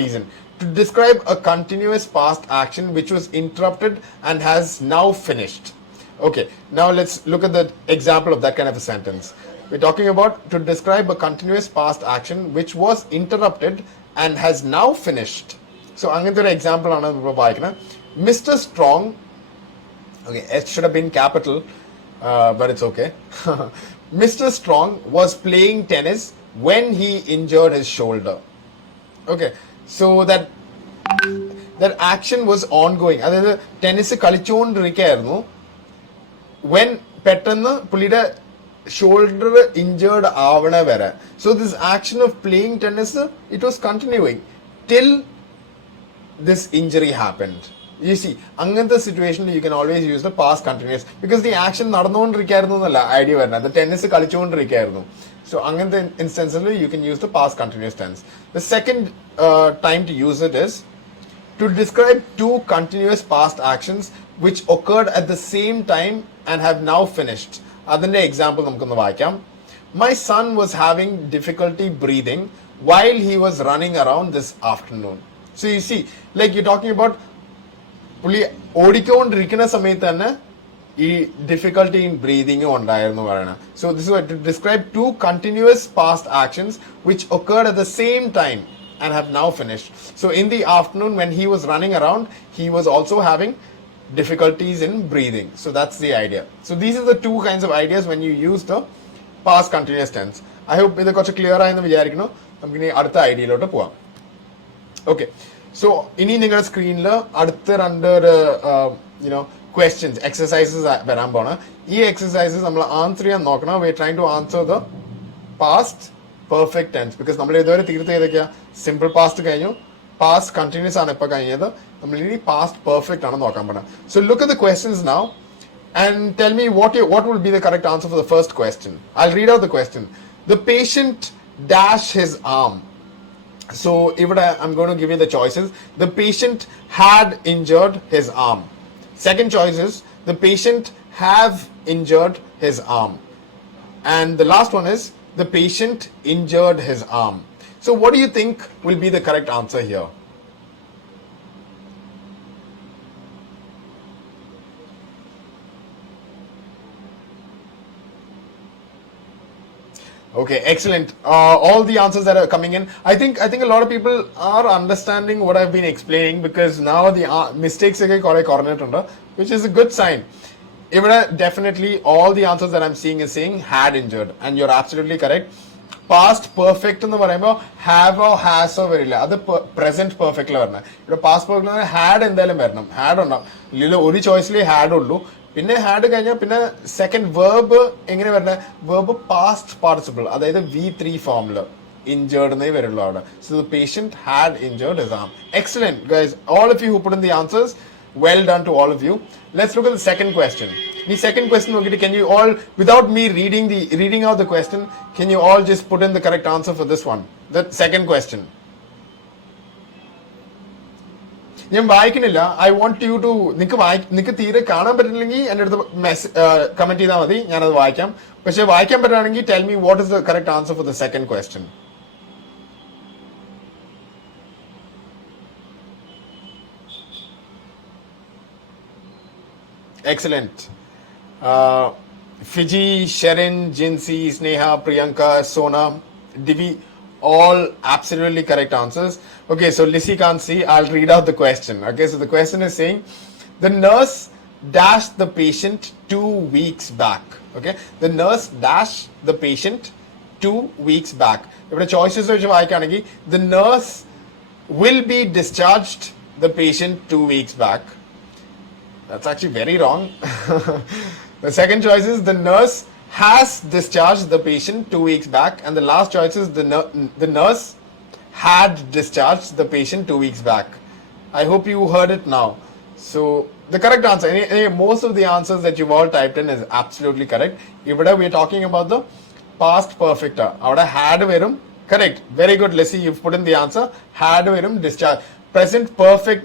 reason, to describe a continuous past action which was interrupted and has now finished. Okay, now let's look at the example of that kind of a sentence. we're talking about to describe a continuous past action which was interrupted and has now finished. So അങ്ങനത്തെ ഒരു എക്സാമ്പിൾ ആണ് നമ്മൾ വായിക്കുന്നത്. Mr. Strong, okay, it should have been capital, but it's okay. Mr. Strong was playing tennis when he injured his shoulder. Okay, so that action was ongoing. അതായത് tennis കളിച്ചുകൊണ്ടിരിക്കുകയായിരുന്നു when പെട്ടെന്ന് പുള്ളിയുടെ shoulder injured ആവണ വരെ. So this action of playing tennis it was continuing till this injury happened. You see, അങ്ങനത്തെ സിറ്റുവേഷനിൽ you can always use the past continuous because the action നടന്നുകൊണ്ടിരിക്കുകയായിരുന്നു എന്നല്ല ഐഡിയ വരുന്നത്, ടെന്നീസ് കളിച്ചുകൊണ്ടിരിക്കുകയായിരുന്നു. സോ അങ്ങനത്തെ ഇൻസ്റ്റൻസിൽ you can use the past continuous tense. The second time to use it is to describe two continuous past actions which occurred at the same time and have now finished. അതിന്റെ എക്സാമ്പിൾ നമുക്കൊന്ന് വായിക്കാം. My son was having difficulty breathing while he was running around this afternoon. So you see, like you're talking about പുള്ളി ഓടിക്കൊണ്ടിരിക്കുന്ന സമയത്ത് തന്നെ ഈ difficulty in breathing ഉണ്ടായിരുന്നു പറയണം. So this is to describe to continuous past actions which occurred at the same time and have now finished. So in the afternoon when he was running around, he was also having difficulties in breathing. So that's the idea. So these are the two kinds of ideas when you use the past continuous tense. I hope ഇത് കുറച്ച് ക്ലിയർ ആയെന്ന് വിചാരിക്കുന്നു. നമുക്ക് ഇനി അടുത്ത ഐഡിയയിലോട്ട് പോവാം. Okay, so ഇനി നിങ്ങളുടെ സ്ക്രീനിൽ അടുത്ത രണ്ട് ക്വസ്റ്റ്യൻസ് എക്സസൈസസ് വരാൻ പോണ്. ഈ എക്സസൈസസ് നമ്മൾ ആൻസർ ചെയ്യാൻ നോക്കണം. We are trying to answer the past perfect tense because നമ്മൾ ഇതുവരെ തീർത്ത് ചെയ്തൊക്കെയാ സിമ്പിൾ പാസ്റ്റ് കഴിഞ്ഞു, പാസ്റ്റ് കണ്ടിന്യൂസ് ആണ് ഇപ്പൊ കഴിഞ്ഞത്. നമ്മൾ ഇനി പാസ്റ്റ് പെർഫെക്റ്റ് ആണ് നോക്കാൻ പറ്റുക. So look at the questions now and tell me what will be the correct answer for the first question. I'll read out the question. The patient dash his arm. So ഇവിടെ I'm going to give you the choices. The patient had injured his arm. Second choice is the patient have injured his arm. And the last one is the patient injured his arm. So what do you think will be the correct answer here? Okay, excellent. All the answers that are coming in, I think a lot of people are understanding what I've been explaining because now the mistakes are correct, which is a good sign. Even definitely all the answers that I'm seeing is saying had injured, and you're absolutely correct. Past perfect എന്ന് പറയുമ്പോൾ ഹാവോ ഹാസോ വരില്ല, അത് പ്രസന്റ് പെർഫെക്റ്റിൽ വരണം. ഇവിടെ past perfect had എന്തായാലും വരണം, ഹാഡ് ഉണ്ടാവും. ഇല്ലല്ലോ ഒരു ചോയ്സിലേ ഹാഡ് ഉള്ളൂ. പിന്നെ ഹാഡ് കഴിഞ്ഞാൽ പിന്നെ സെക്കൻഡ് വേർബ് എങ്ങനെ വരണേ, വേർബ് പാസ്റ്റ് പാർട്ടിസിപ്പിൾ, അതായത് V3 ഫോമില് ഇഞ്ചേർഡ് എന്നേ വരുള്ളൂ അവിടെ. So the patient had injured his arm. Excellent guys, all of you who put in the answers, well done to all of you. Let's look at the second question. The second question, can you all, without me reading out the question, can you all just put in the correct answer for this one? The second question. ഞാൻ വായിക്കുന്നില്ല. I won't U to, നിനക്ക് തീരെ കാണാൻ പറ്റില്ലെങ്കിൽ എൻ്റെ അടുത്ത് കമന്റ് ചെയ്താൽ മതി, ഞാനത് വായിക്കാം. പക്ഷെ വായിക്കാൻ പറ്റുകയാണെങ്കിൽ tell me what is the correct answer for the second question. Excellent. Fiji, Sharon, Jinsi, Sneha, Priyanka, Sona, Divi, all absolutely correct answers. Okay, so Lissy can't see. I'll read out the question. Okay, so the question is saying, the nurse dashed the patient 2 weeks back. Okay, the nurse dashed the patient 2 weeks back. If the choices are the nurse will be discharged the patient 2 weeks back. That's actually very wrong. The second choice is the nurse has discharged the patient 2 weeks back, and the last choice is the nurse had discharged the patient 2 weeks back. I hope you heard it now. So the correct answer, most of the answers that you've all typed in is absolutely correct. Here we are talking about the past perfect. Avada had verum correct. Very good, Leslie. You've put in the answer. Had verum discharge. Present perfect.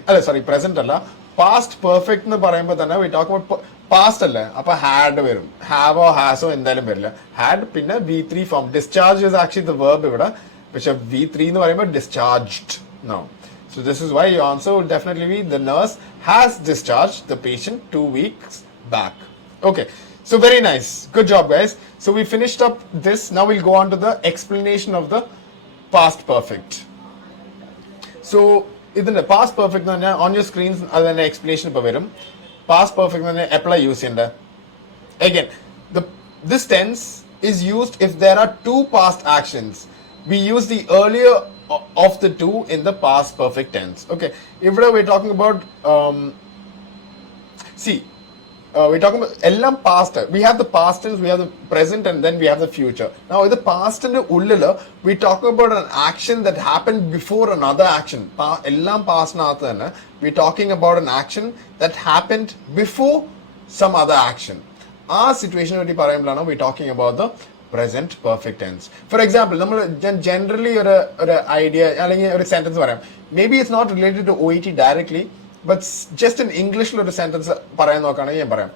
Present alla. Past perfect എന്ന് പറയുമ്പോൾ തന്നെ we talk about past അല്ലേ, അപ്പൊ ഹാഡ് വരും. ഹാവോ ഹാസോ എന്തായാലും വരില്ല. ഹാഡ് പിന്നെ V3 form. Discharge is actually the verb ഇവിടെ, പക്ഷെ V3 എന്ന് പറയുമ്പോൾ discharged. No, so this is why your answer will definitely be the nurse has discharged the patient 2 weeks back. Okay, So very nice. Good job, guys. So we finished up this. Now we'll go on to the explanation of the past perfect. So ഇതിന്റെ past perfect എന്ന് പറഞ്ഞാൽ on your screens അതിന്റെ explanation ഇപ്പോൾ വരും. Past perfect എന്ന് പറഞ്ഞാൽ എപ്പോഴാണ് യൂസ് ചെയ്യേണ്ടത്? Again, this tense is used if there are two past actions. We use the earlier of the two in the past perfect tense. Okay, if we're talking about we're talking about ellam past. We have the past tense, we have the present, and then we have the future. Now in the past and ullila we talk about an action that happened before another action. Ellam past naathanna we talking about an action that happened before some other action. Our situation vetti parayumbana we talking about the present perfect tense. For example, നമ്മൾ generally ഒരു idea അല്ലെങ്കിൽ ഒരു sentence പറയാം. Maybe it's not related to OET directly, but just in English ഒരു sentence പറയാൻ നോക്കുകയാണെങ്കിൽ ഞാൻ പറയാം.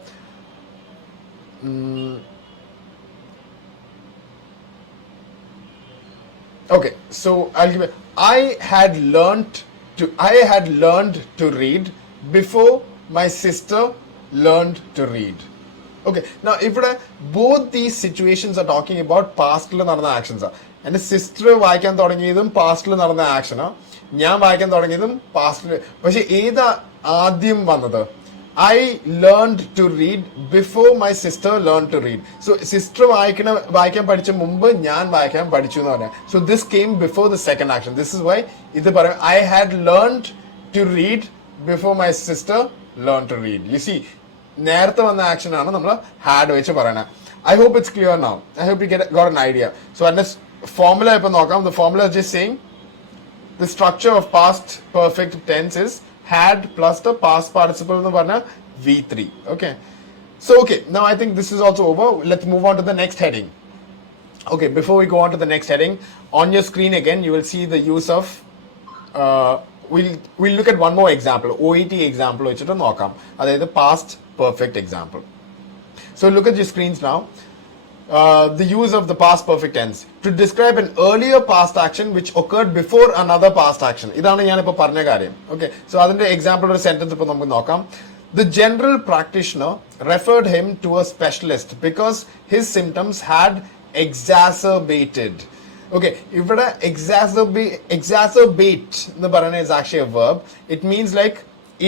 Okay, so I'll give it. I had learned to read before my sister learned to read. Okay, now if both these situations are talking about past actions, and sister വായിക്കാൻ തുടങ്ങിയതും past action ഞാൻ വായിക്കാൻ തുടങ്ങിയതും past പക്ഷെ ഏതാ ആദ്യം വന്നത്? I learned to read before my sister learned to read. So sister വായിക്കാൻ പഠിച്ച മുമ്പ് ഞാൻ വായിക്കാൻ പഠിച്ചു എന്ന് പറഞ്ഞാൽ. So this came before the second action. This is why ഇത് പറയാം I had learned to read before my sister learned to read. You see, നേരത്തെ വന്ന ആക്ഷൻ ആണ് നമ്മൾ ഹാഡ് വെച്ച് പറയണത്. I hope it's clear now. I hope you got an idea. So അതിന്റെ formula ഇപ്പൊ നോക്കാം. The formula is just saying the structure of past perfect tense is had plus the past participle എന്ന് പറഞ്ഞ V3. Okay. So okay, now I think this is also over. Let's move on to the next heading. Okay, before we go on to the next heading, on your screen again you will see the use of we'll look at one more example. OET example വെച്ചിട്ട് നോക്കാം. അതായത് past perfect example. So look at your screens now. The use of the past perfect tense to describe an earlier past action which occurred before another past action. ഇതാണ് ഞാൻ ഇപ്പോൾ പറഞ്ഞ കാര്യം. Okay, so അതിന്റെ example ഒരു sentence ഇപ്പോൾ നമുക്ക് നോക്കാം. The general practitioner referred him to a specialist because his symptoms had exacerbated. Okay, ഇവിടെ exacerbate എന്ന് പറയുന്നത് is actually a verb. It means like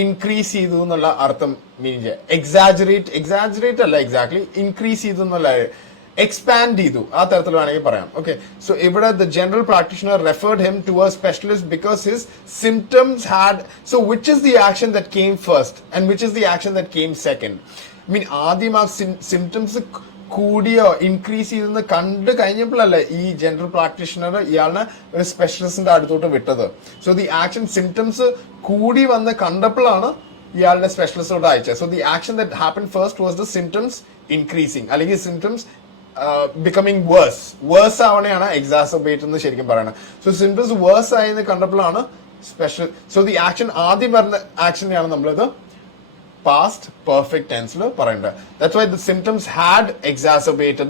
increase ചെയ്തു എന്നുള്ള അർത്ഥം മീൻ ചെയ്യുക. exaggerate അല്ല exactly, increase ചെയ്തു എന്നുള്ള expand ചെയ്തു ആ തരത്തിൽ വേണമെങ്കിൽ പറയാം. Okay, so ഇവിടെ the general practitioner referred him to a specialist because his symptoms had. So which is the action that came first and which is the action that came second? I mean ആദ്യം ആ symptoms കൂടിയോ ഇൻക്രീസ് ചെയ്തെന്ന് കണ്ടു കഴിഞ്ഞപ്പോഴല്ലേ ഈ general practitioner ഇയാളിനെ ഒരു സ്പെഷ്യലിസ്റ്റിന്റെ അടുത്തോട്ട് വിട്ടത്. സോ ദി ആക്ഷൻ സിംറ്റംസ് കൂടി വന്ന് കണ്ടപ്പോഴാണ് ഇയാളുടെ സ്പെഷ്യലിസ്റ്റോട് അയച്ചത്. So the action that happen first was the symptoms increasing അല്ലെങ്കിൽ സിംറ്റംസ് ബിക്കമിങ് വേഴ്സ് ആവണെയാണ് എക്സാസർബേറ്റ് എന്ന് ശരിക്കും പറയുന്നത്. സോ സിംറ്റംസ് വേഴ്സ് ആയെന്ന് കണ്ടപ്പോഴാണ് സ്പെഷ്യൽ. സോ ദി ആക്ഷൻ ആദ്യം വരുന്ന ആക്ഷനെയാണ് നമ്മളിത് past perfect tense lo parayanda. That's why the symptoms had exacerbated.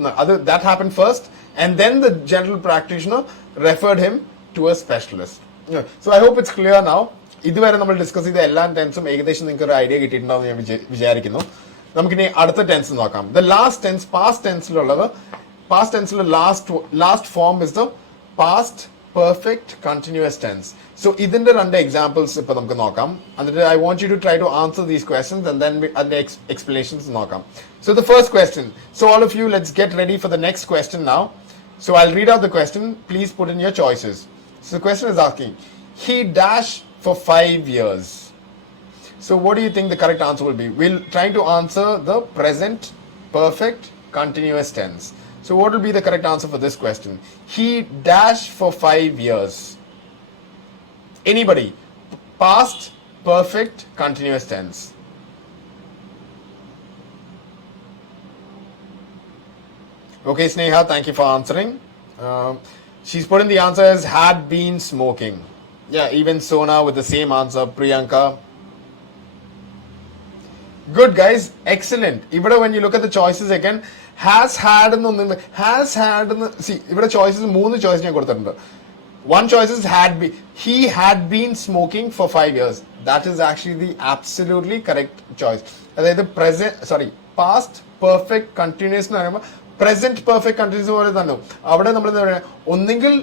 That happened first, and then the general practitioner referred him to a specialist. So I hope it's clear now. ഇതുവരെ നമ്മൾ ഡിസ്കസ് ചെയ്ത എല്ലാ ടെൻസും ഏകദേശം നിങ്ങൾക്ക് ഒരു ഐഡിയ കിട്ടിയിട്ടുണ്ടാവും ഞാൻ വിചാരിക്കുന്നു. നമുക്കിനി അടുത്ത ടെൻസ് നോക്കാം. The last tense, past tenseലുള്ളത്, past tenseലെ last form is the past perfect continuous tense. So ഇതിന്റെ രണ്ട് എക്സാമ്പിൾസ് ഇപ്പൊ നമുക്ക് നോക്കാം. എന്നിട്ട് I want you to try to answer these questions and then അതിന്റെ explanations നോക്കാം. So the first question. So all of you, let's get ready for the next question now. So I'll read out the question. Please put in your choices. So the question is asking, he dashed for 5 years. So what do you think the correct answer will be? We'll try to answer the present perfect continuous tense. So what will be the correct answer for this question? He dashed for 5 years. Anybody? Past perfect continuous tense. Okay, Sneha, thank you for answering. She's put in the answer as had been smoking. Yeah, even Sona with the same answer. Priyanka. Good, guys. Excellent. Even when you look at the choices again, has had see, ഇവിടെ choices 3 choices ഞാൻ കൊടുത്തിട്ടുണ്ട്. One choice is he had been smoking for 5 years. That is actually the absolutely correct choice. അതായത് past perfect continuous എന്ന് പറയുമ്പോൾ present perfect continuous പോലെ തന്നെ അവിടെ നമ്മൾ എന്താ പറയുക, ഒന്നെങ്കിൽ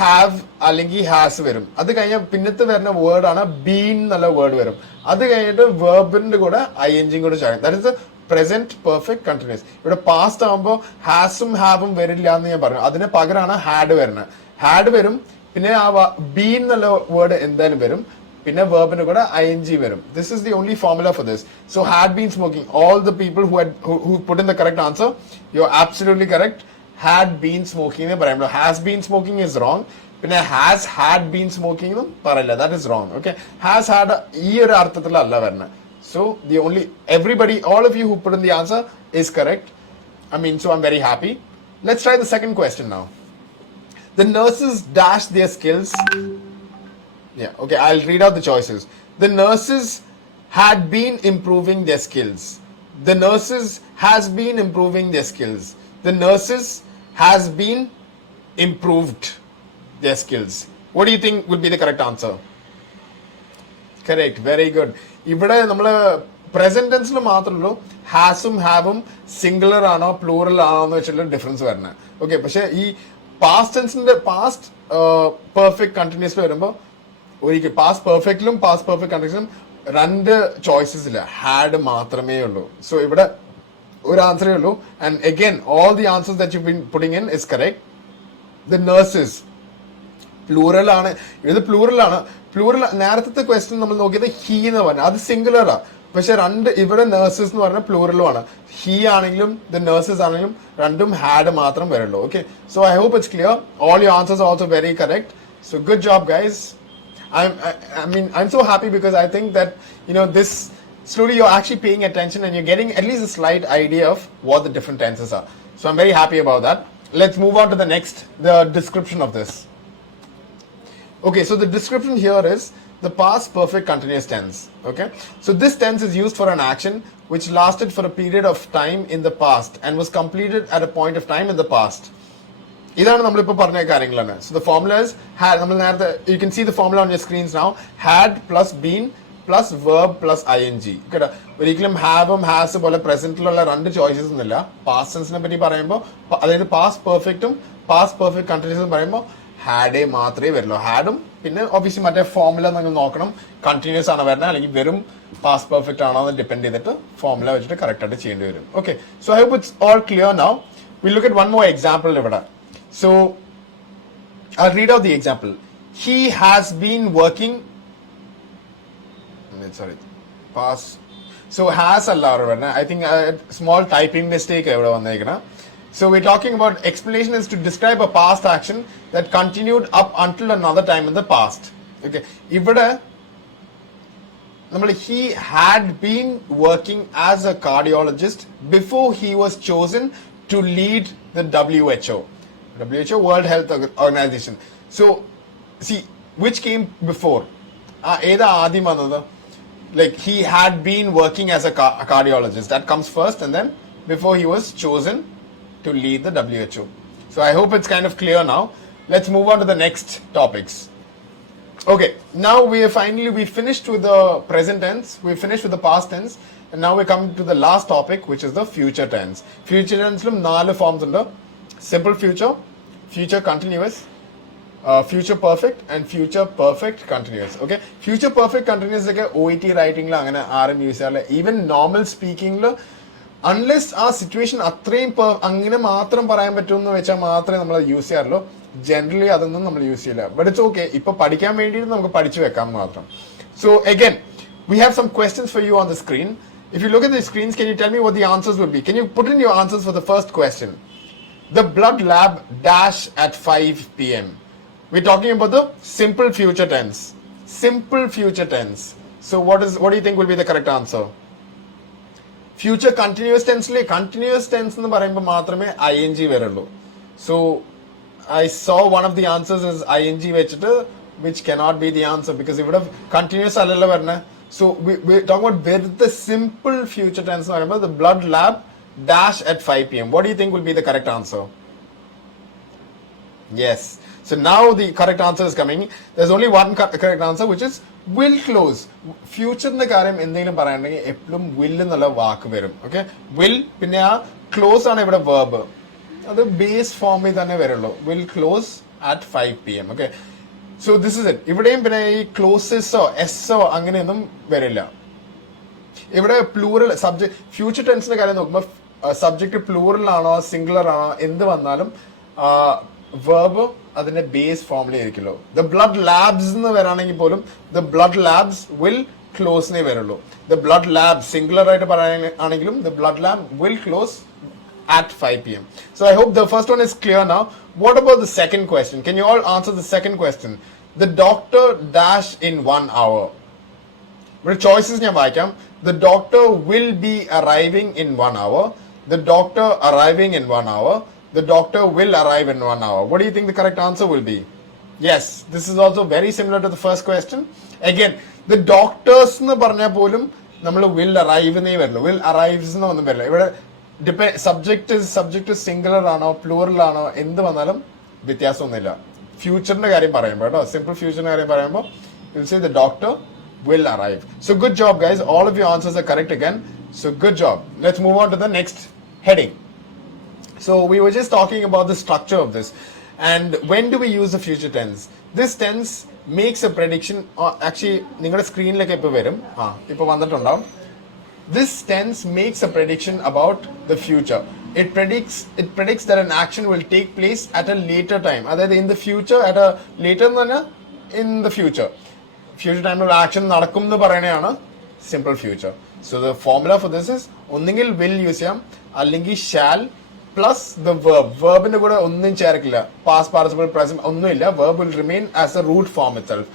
ഹാവ് അല്ലെങ്കിൽ ഹാസ് വരും. അത് കഴിഞ്ഞാൽ പിന്നത്തെ വരുന്ന വേർഡാണ് ബീൻ എന്നുള്ള വേർഡ് വരും. അത് കഴിഞ്ഞിട്ട് വെർബിന്റെ കൂടെ ing കൂടെ ചേരും. That is present perfect continuous. ഇവിടെ പാസ്റ്റ് ആകുമ്പോൾ ഹാസും ഹാവും വരില്ല എന്ന് ഞാൻ പറഞ്ഞു. അതിന് പകരമാണ് ഹാഡ് വരുന്നത്. ഹാഡ് വരും, പിന്നെ ആ ബീൻ എന്നുള്ള വേർഡ് എന്തായാലും വരും, പിന്നെ വെർബിന്റെ കൂടെ ing വരും. This is the only formula for this. So had been smoking. All the people who put in the correct answer, you're absolutely correct. Had been smoking എന്ന് പറയുമ്പോൾ has been smoking is wrong. പിന്നെ has had been smoking എന്നും പറയില്ല. That is wrong. Okay. Has had ഈ ഒരു അർത്ഥത്തിലല്ല വരുന്നത്. So the only everybody, all of you who put in the answer is correct. So I'm very happy. Let's try the second question now. The nurses dashed their skills. Yeah, okay, I'll read out the choices. The nurses had been improving their skills. The nurses has been improving their skills. The nurses has been improved their skills. What do you think would be the correct answer? Correct, very good. ഇവിടെ നമ്മൾ പ്രസന്റ് ടെൻസിൽ മാത്രമല്ലോ ഹാസും ഹാവും സിംഗുലർ ആണോ പ്ലൂറൽ ആണോ എന്ന് വെച്ചിട്ടുള്ള ഡിഫറൻസ് വരുന്നത്. ഓക്കെ, പക്ഷെ ഈ പാസ്റ്റ് ടെൻസിന്റെ പാസ്റ്റ് പെർഫെക്റ്റ് കണ്ടിന്യൂസ് വരുമ്പോൾ ഒരിക്കൽ പാസ്റ്റ് പെർഫെക്റ്റിലും പാസ്റ്റ് പെർഫെക്റ്റ് കണ്ടിന്യൂസിലും രണ്ട് ചോയ്സസ് ഇല്ല, ഹാഡ് മാത്രമേ ഉള്ളൂ. സോ ഇവിടെ ഒരു ആൻസറേ ഉള്ളൂ. And again all the answers that you been putting in is correct. The nurses plural ആണ്, ഇത് പ്ലൂറൽ ആണ്. പ്ലൂറൽ നേരത്തെ ക്വസ്റ്റ്യൻ നമ്മൾ നോക്കിയത് ഹീ എന്ന് പറഞ്ഞാൽ അത് സിംഗുലറാ, പക്ഷെ ഇവിടെ നഴ്സസ് എന്ന് പറഞ്ഞാൽ പ്ലൂറലുമാണ്. ഹീ ആണെങ്കിലും ദ നഴ്സസ് ആണെങ്കിലും രണ്ടും ഹാഡ് മാത്രം വരുള്ളൂ. Okay, so I hope it's clear. All your answers are also very correct. So good job guys. I'm so happy because I think that this slowly you're actually paying attention and you're getting at least a slight idea of what the different tenses are. So I'm very happy about that. Let's move on to the next, the description of this. Okay, so the description here is the past perfect continuous tense. Okay, so this tense is used for an action which lasted for a period of time in the past and was completed at a point of time in the past. ഇതാണ് നമ്മളിപ്പോൾ പറഞ്ഞ കാര്യങ്ങളാണ്. So the formula is had. നമ്മൾ നേരത്തെ you can see the formula on your screens now. Had plus been plus verb plus ing. കേട്ടോ, ഒരിക്കലും ഹാവും ഹാസ് പോലെ പ്രസന്റിലുള്ള രണ്ട് ചോയ്സസ് ഒന്നുമില്ല. പാസ്റ്റ് ടെൻസിനെ പറ്റി പറയുമ്പോൾ, അതായത് പാസ്റ്റ് പെർഫെക്റ്റും പാസ്റ്റ് പെർഫെക്റ്റ് കണ്ടിന്യൂസും പറയുമ്പോൾ ഹാഡേ മാത്രമേ വരുള്ളൂ. ഹാഡും പിന്നെ ഒബ്വിയസ്ലി മറ്റേ ഫോർമുല നിങ്ങൾ നോക്കണം, കണ്ടിന്യൂസ് ആണോ വരുന്നത് അല്ലെങ്കിൽ വെറും പാസ്റ്റ് പെർഫെക്റ്റ് ആണോ എന്ന് ഡിപ്പെൻഡ് ചെയ്തിട്ട് ഫോർമുല വെച്ചിട്ട് കറക്റ്റ് ആയിട്ട് ചെയ്യേണ്ടി വരും. Okay, so I hope it's all clear now. Will look at one more example ഇവിടെ. So I'll read out the example. He has been working. Sorry, pass. So has allara. I think a small typing mistake evada vannikana. So we're talking about explanation is to describe a past action that continued up until another time in the past. Okay, ivada he had been working as a cardiologist before he was chosen to lead the WHO, World Health Organization. So, see, which came before? Eda Adi Manada. Like, he had been working as a cardiologist. That comes first, and then before he was chosen to lead the WHO. So, I hope it's kind of clear now. Let's move on to the next topics. Okay, now we finished with the present tense, we finished with the past tense, and now we're coming to the last topic, which is the future tense. Future tense lo 4 forms under. Simple future, future continuous, future perfect, and future perfect continuous. Okay, future perfect continuous like OET writing la angane RM use cheyala. Even normal speaking lo unless ആ സിറ്റുവേഷൻ അത്രയും അങ്ങനെ മാത്രം പറയാൻ പറ്റുമെന്ന് വെച്ചാൽ മാത്രമേ നമ്മൾ യൂസ് ചെയ്യാറുള്ളൂ. ജനറലി അതൊന്നും നമ്മൾ യൂസ് ചെയ്യില്ല. ബട്ട് ഇറ്റ്സ് ഓക്കെ, ഇപ്പൊ പഠിക്കാൻ വേണ്ടിയിട്ട് നമുക്ക് പഠിച്ചു വെക്കാം മാത്രം. So again we have some questions for you on the screen. If you look at the screens, can you tell me what the answers would be? Can you put in your answers for the first question? The blood lab dash at 5 p.m. We're talking about the simple future tense. Simple future tense. So what do you think will be the correct answer? Future continuous tense le continuous tense nu parayumbo maatrame ing varullu. So I saw one of the answers is ing vechittu, which cannot be the answer because it would have continuous allalla varna. So we're talking about where the simple future tense nu parayumbo the blood lab dash at 5 p.m. What do you think will be the correct answer? Yes. So now the correct answer is coming. There's only one correct answer, which is will close. Future ന്റെ കാര്യം എന്തെങ്കിലും പറയാനുണ്ടെങ്കിൽ എപ്പോഴും will എന്നുള്ള വാക്ക് വരും. Okay, will പിന്നെ ആ close ആണ് ഇവിടെ verb. അത് ബേസ് ഫോമിൽ തന്നെ വരുള്ളൂ. Will close at 5 PM. Okay, so this is it. ഇവിടെയും പിന്നെ ഈ ക്ലോസസോ എസ്സോ അങ്ങനെയൊന്നും വരില്ല. ഇവിടെ പ്ലൂറൽ സബ്ജക്ട് ഫ്യൂച്ചർ ടെൻസിന്റെ കാര്യം നോക്കുമ്പോൾ സബ്ജക്ട് പ്ലൂറൽ ആണോ സിംഗുലർ ആണോ എന്ത് വന്നാലും വെർബ് അതിന്റെ ബേസ് ഫോമിലായിരിക്കുമല്ലോ. ദ ബ്ലഡ് ലാബ്സ് എന്ന് വരാണെങ്കിൽ പോലും ദ ബ്ലഡ് ലാബ്സ് വിൽ ക്ലോസിനെ വരുള്ളൂ. ദ ബ്ലഡ് ലാബ് സിംഗുലർ ആയിട്ട് പറയുകയാണെങ്കിലും the blood lab will close at 5 PM. So I hope the first one is clear now. What about the second question? Can you all answer the second question? The doctor dash in 1 hour. What choices ഞാൻ വായിക്കാം. The doctor will be arriving in 1 hour. The doctor arriving in 1 hour. The doctor will arrive in 1 hour. What do you think the correct answer will be? Yes, this is also very similar to the first question. Again, the doctors എന്ന് പറഞ്ഞാൽ പോലും നമ്മൾ will arrive എന്നേ വരുള്ളൂ. Will arrives എന്ന് ഒന്നും വരില്ല. ഇവിടെ സബ്ജക്ട് സിംഗുലർ ആണോ പ്ലൂറൽ ആണോ എന്ത് വന്നാലും വ്യത്യാസമൊന്നുമില്ല. ഫ്യൂച്ചറിന്റെ കാര്യം പറയുമ്പോൾ കേട്ടോ, സിമ്പിൾ ഫ്യൂച്ചറിന്റെ കാര്യം പറയുമ്പോൾ will say the doctor will arrive. So good job guys, all of your answers are correct again. So good job. Let's move on to the next heading. So we were just talking about the structure of this, and when do we use the future tense? This tense makes a prediction. Actually നിങ്ങളുടെ സ്ക്രീനിലൊക്കെ ഇപ്പോൾ വരും, ഇപ്പോൾ വന്നിട്ടുണ്ടാവും. This tense makes a prediction about the future. It predicts that an action will take place at a later time. That is in the future, at a later in the future. Future time of action നടക്കും എന്ന് പറയുന്നതാണ് simple future. So the formula for this is ഒന്നെങ്കിൽ will use ചെയ്യാം, അല്ലെങ്കിൽ shall plus the verb. Verbന്റെ കൂടെ ഒന്നും ചേർക്കില്ല. Past participle present ഒന്നുമില്ല. Verb will remain as a root form itself.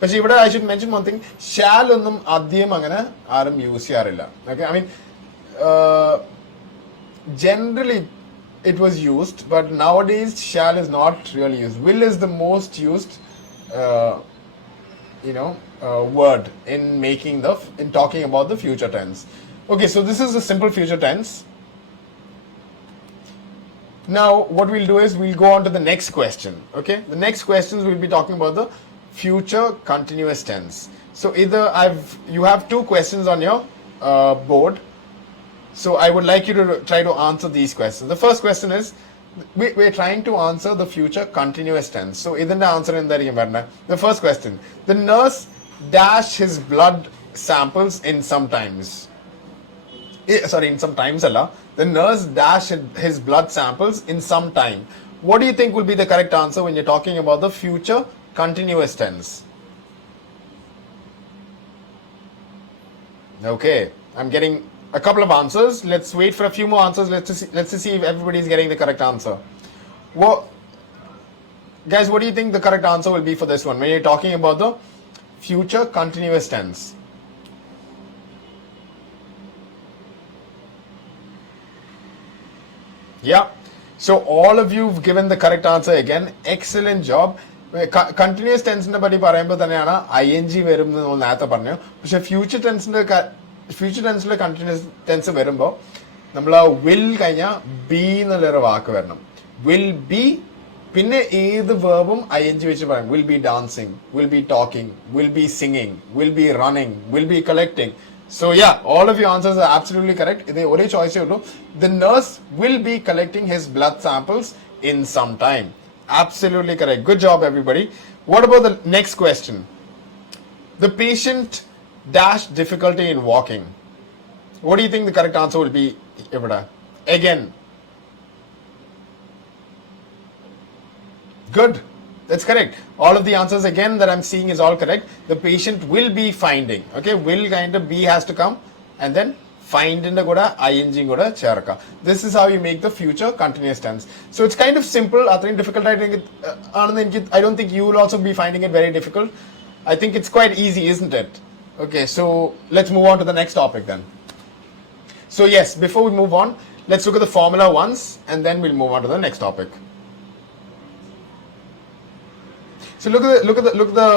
പക്ഷെ ഇവിടെ I should mention one thing. Shall ഒന്നും ആദ്യം അങ്ങനെ ആരും യൂസ് ചെയ്യാറില്ല. Okay, I mean generally it was used, but nowadays shall is not really used. Will is the most used word in talking about the future tense. Okay, so this is a simple future tense. Now what we'll do is we'll go on to the next question. Okay, the next questions we'll be talking about the future continuous tense. So either you have two questions on your board, so I would like you to try to answer these questions. The first question is we're trying to answer the future continuous tense. So idinte answer endaayirikkum varna. The first question, the nurse dash his blood samples in some times. In some times alla. The nurse dash his blood samples in some time. What do you think will be the correct answer when you're talking about the future continuous tense? Okay, I'm getting a couple of answers. Let's wait for a few more answers. Let's see if everybody's getting the correct answer. Guys, what do you think the correct answer will be for this one when you're talking about the future continuous tense? Yeah, so all of you have given the correct answer again. Excellent job. Continuous ടെൻസിനെ പറ്റി പറയുമ്പോൾ തന്നെയാണ് ING വരും എന്ന് നമ്മൾ നേരത്തെ പറഞ്ഞു. പക്ഷെ ഫ്യൂച്ചർ ടെൻസിലെ കണ്ടിന്യൂസ് ടെൻസ് വരുമ്പോൾ നമ്മൾ വിൽ കഴിഞ്ഞാൽ ബി എന്നുള്ളൊരു വാക്ക് വരണം. വിൽ ബി പിന്നെ ഏത് വേർബും ING വെച്ച് പറയും. Will be dancing, will be talking, will be singing, will be running, will be collecting. So yeah, all of your answers are absolutely correct. ഇതേ ഒരേ ചോയ്സേ ഉള്ളൂ. The nurse will be collecting his blood samples in some time. Absolutely correct. Good job everybody. What about the next question? The patient dash difficulty in walking. What do you think the correct answer will be, Ivada? Again. Good. That's correct. All of the answers again that I'm seeing is all correct. The patient will be finding. Okay, will kind of be has to come, and then find in the goda ING goda cherka. This is how you make the future continuous tense. So it's kind of simple. I think difficult. I don't think you will also be finding it very difficult. I think it's quite easy, isn't it? Okay, so let's move on to the next topic then. So yes, before we move on, let's look at the formula once, and then we'll move on to the next topic. So look at the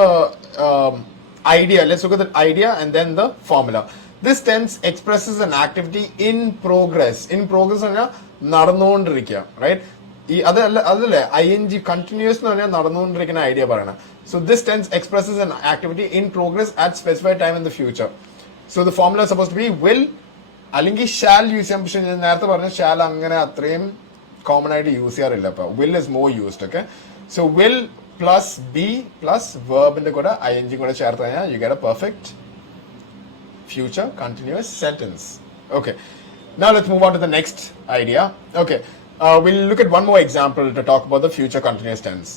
idea. Let's look at the idea and then the formula. This tense expresses an activity in progress. In progress is നടന്നുകൊണ്ടിരിക്കുക, right? അതല്ലേ ing continuous എന്ന് പറഞ്ഞാൽ നടന്നുകൊണ്ടിരിക്കുന്ന ഐഡിയ പറയണം. So this tense expresses an activity in progress at specified time in the future. So the formula is supposed to be will അല്ലെങ്കിൽ shall use ചെയ്യാം. പക്ഷെ ഞാൻ നേരത്തെ പറഞ്ഞ shall അങ്ങനെ അത്രയും കോമൺ ആയിട്ട് യൂസ് ചെയ്യാറില്ല. അപ്പൊ will is more used. Okay, so will plus be plus verbന്റെ കൂടെ ing കൂടെ ചേർത്ത് കഴിഞ്ഞാൽ you get a perfect future continuous sentence. Okay, now let's move on to the next idea. Okay, we'll look at one more example to talk about the future continuous tense.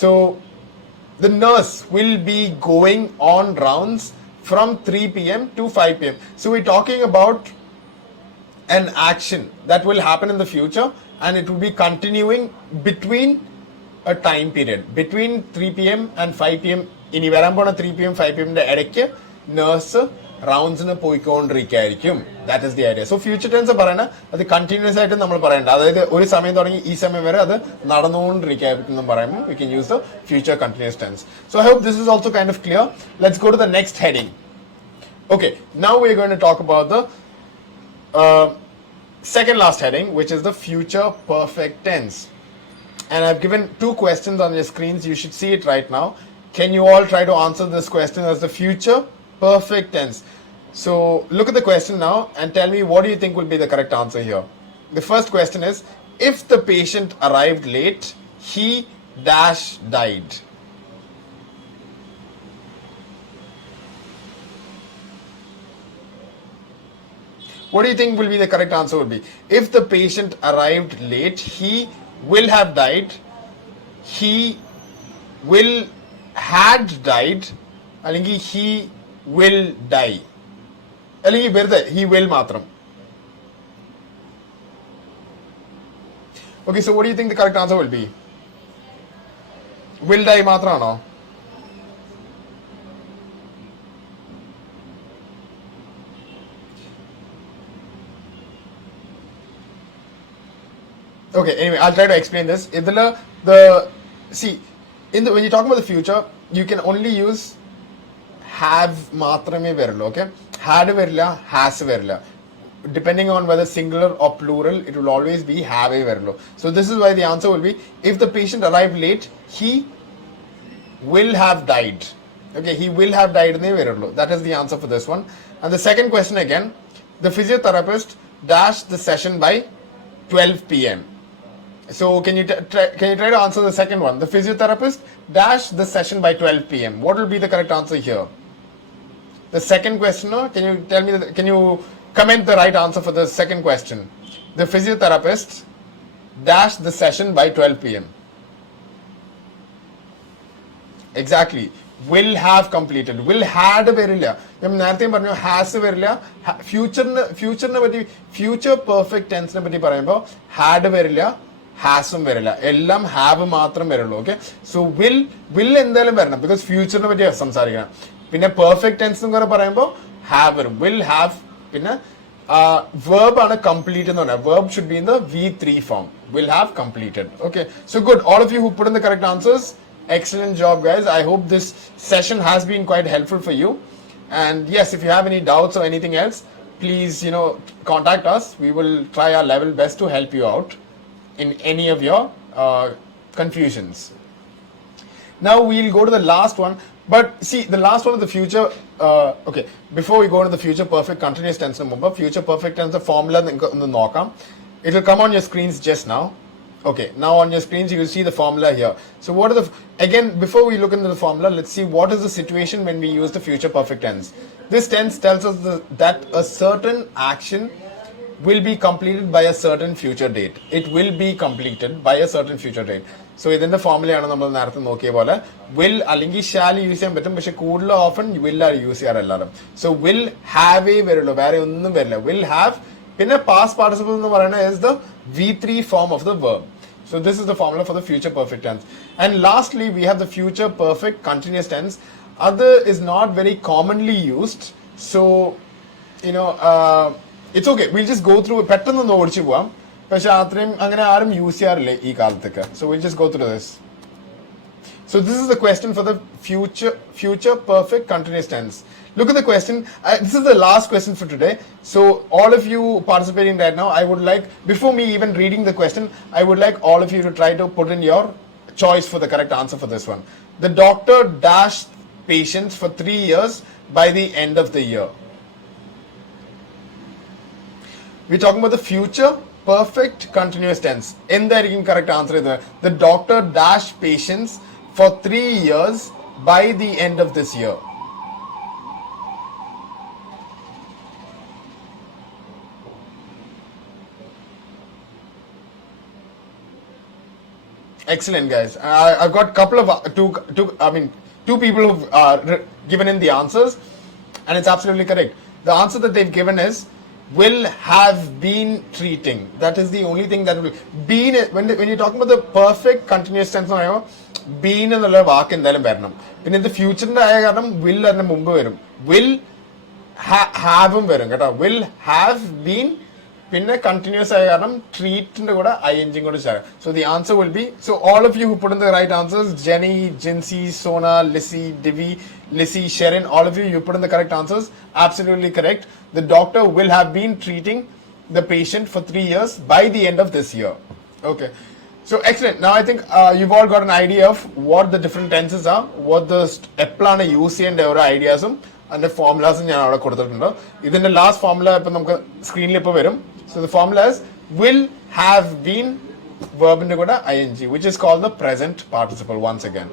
So the nurse will be going on rounds from 3 p.m. to 5 p.m. So we're talking about an action that will happen in the future and it will be continuing between a time period between 3 p.m. and 5 p.m. ഇനി വരാൻ പോണ 3 p.m. 5 p.m. ഇടയ്ക്ക് nurse റൗണ്ട്സിന് പോയിക്കൊണ്ടിരിക്കും. That is the idea. So future tense പറയണ അത് കണ്ടിന്യൂസ് ആയിട്ട് നമ്മൾ പറയണ്ട. അതായത് ഒരു സമയം തുടങ്ങി ഈ സമയം വരെ അത് നടന്നുകൊണ്ടിരിക്കും പറയുമ്പോൾ we can use the future continuous tense. So I hope this is also kind of clear. Let's go to the next heading. Okay, now we are going to talk about the second last heading, which is the future perfect tense. And I've given 2 questions on your screens. You should see it right now. Can you all try to answer this question as the future perfect tense? So look at the question now and tell me what do you think will be the correct answer here. The first question is, if the patient arrived late, he dash died. What do you think will be the correct answer would be? If the patient arrived late, he will have died, he will had died, അല്ലെങ്കിൽ he will die, അല്ലെങ്കിൽ വെറുതെ he will മാത്രം. Okay, so what do you think the correct answer will be? Will die മാത്രമാണോ? Okay, anyway, I'll try to explain this. When you talk about the future, you can only use have മാത്രമേ വരുള്ളൂ. Okay, had വരില്ല, has വരില്ല. Depending on whether singular or plural, it will always be have വരുള്ളൂ. So this is why the answer will be, if the patient arrived late, he will have died. Okay, he will have died എന്നേ വരുള്ളൂ. That is the answer for this one. And the second question again, the physiotherapist dashed the session by 12 p.m. So can you try to answer the second one? The physiotherapist dashed the session by 12 p.m. What will be the correct answer here? The second question, can you tell me, can you comment the right answer for the second question? The physiotherapist dashed the session by 12 p.m. Exactly. Will have completed. Will had വരില്ല. ഞാൻ നേരത്തെ പറഞ്ഞു ഹാസ് വരില്ല. ഫ്യൂച്ചറിനെ പറ്റി future perfect ടെൻസിനെ പറ്റി പറയുമ്പോൾ ഹാഡ് വരില്ല, ഹാസും വരില്ല, എല്ലാം ഹാവ് മാത്രം വരുള്ളൂ. ഓക്കെ, സോ വിൽ എന്തായാലും വരണം, ബിക്കോസ് ഫ്യൂച്ചറിനെ പറ്റി സംസാരിക്കണം. പിന്നെ പെർഫെക്റ്റ് ടെൻസ് എന്ന് കൂടെ പറയുമ്പോൾ ഹാവ് വരും, വിൽ ഹാവ്. പിന്നെ verb ആണ് complete എന്ന് പറഞ്ഞാൽ verb should be in the V3 form. Will have completed. Okay, so good. All of you who put in the correct answers, excellent job, guys. I hope this session has been quite helpful for you. And yes, if you have any doubts or anything else, please, contact us. We will try our level best to help you out in any of your confusions. Now we'll go to the last one. But see, the last one of the future, okay, before we go into the future perfect continuous tense, future perfect tense, the formula, it will come on your screens just now. Okay, now on your screens you will see the formula here. So what are again, before we look into the formula, let's see what is the situation when we use the future perfect tense. This tense tells us that a certain action will be completed by a certain future date. It will be completed by a certain future date. So ഇതിന്റെ ഫോർമുലയാണ് നമ്മൾ നേരത്തെ നോക്കിയ പോലെ will അല്ലെങ്കിൽ shall use ചെയ്യാൻ പറ്റും, പക്ഷെ കൂടുതൽ ഓഫൻ will ആണ് യൂസ് ചെയ്യാറ് എല്ലാവരും. സോ will have വരുള്ളൂ, വേറെ ഒന്നും വരില്ല. will have, പിന്നെ past participle എന്ന് പറയുന്നത് is the V3 form of the verb. So this is the formula for the future perfect tense. And lastly, we have the future perfect continuous tense. Other is not very commonly used. So, it's okay. We'll just go through പെട്ടെന്ന് ഒന്ന് ഓടിച്ചു പോവാം, പക്ഷെ അത്രയും അങ്ങനെ ആരും യൂസ് ചെയ്യാറില്ല ഈ കാലത്തൊക്കെ. So we'll just go through this. So this is the question for the future perfect continuous tense. Look at the question. This is the last question for today. So all of you participating right now, I would like, before me even reading the question, I would like all of you to try to put in your choice for the correct answer for this one. The doctor dashed patients for 3 years by the end of the year. We're talking about the future perfect continuous tense. Endairikkum correct answer idu. The doctor dashed patients for 3 years by the end of this year. Excellent, guys. I've got a couple of two people who've given in the answers, and it's absolutely correct. The answer that they've given is will have been treating. That is the only thing that will been. When you're talking about the perfect continuous tense, been എന്നുള്ള വാക്ക് എന്തായാലും വരണം. പിന്നെ ഇത് ഫ്യൂച്ചറിന്റെ ആയ കാരണം will അതിന് മുമ്പ് വരും. Will haveും വരും കേട്ടോ. Will have been പിന്നെ continuous ആയ കാരണം treatന്റെ കൂടെ ing കൂടെ ചേരാം. So the answer will be, so all of you who put in the right answers, Jenny, Jinsy, Sona, Lissy, Divi, Lissy, Sharon, all of you, you put in the correct answers. Absolutely correct. The doctor will have been treating the patient for 3 years by the end of this year. Okay. So excellent. Now I think you've all got an idea of what the different tenses are, what the എപ്പോഴാണ് യൂസ് ചെയ്യേണ്ട ഓരോ ഐഡിയാസും അതിന്റെ ഫോർമുലാസും ഞാൻ അവിടെ കൊടുത്തിട്ടുണ്ട്. ഇതിന്റെ ലാസ്റ്റ് ഫോർമുല ഇപ്പൊ നമുക്ക് സ്ക്രീനിൽ ഇപ്പോൾ വരും. So the formula is will have been verb in ing, which is called the present participle once again.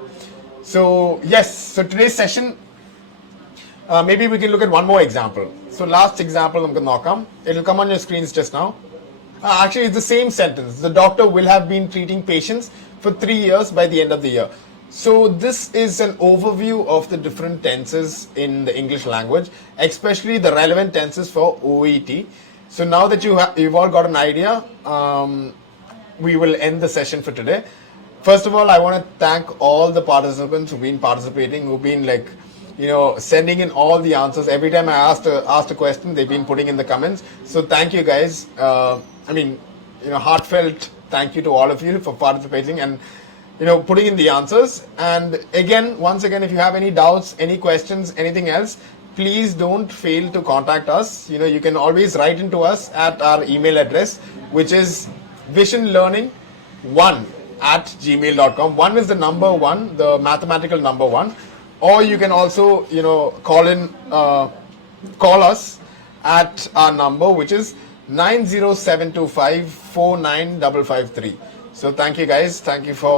So yes, so today's session, maybe we can look at one more example. So last example, it'll come on your screens just now. Actually, it's the same sentence. The doctor will have been treating patients for 3 years by the end of the year. So this is an overview of the different tenses in the English language, especially the relevant tenses for OET. So now that you've all got an idea, we will end the session for today. First of all, I want to thank all the participants who've been participating, who've been sending in all the answers. Every time I asked a question, they've been putting in the comments. So thank you guys. Heartfelt thank you to all of you for participating and putting in the answers. And again, once again, if you have any doubts, any questions, anything else, please don't fail to contact us. You can always write into us at our email address, which is visionlearning1@gmail.com. 1 is the number 1, the mathematical number 1. Or you can also, call us at our number, which is 90725495553. So thank you guys. Thank you for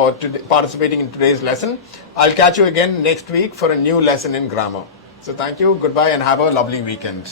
participating in today's lesson. I'll catch you again next week for a new lesson in grammar. So thank you, goodbye, and have a lovely weekend.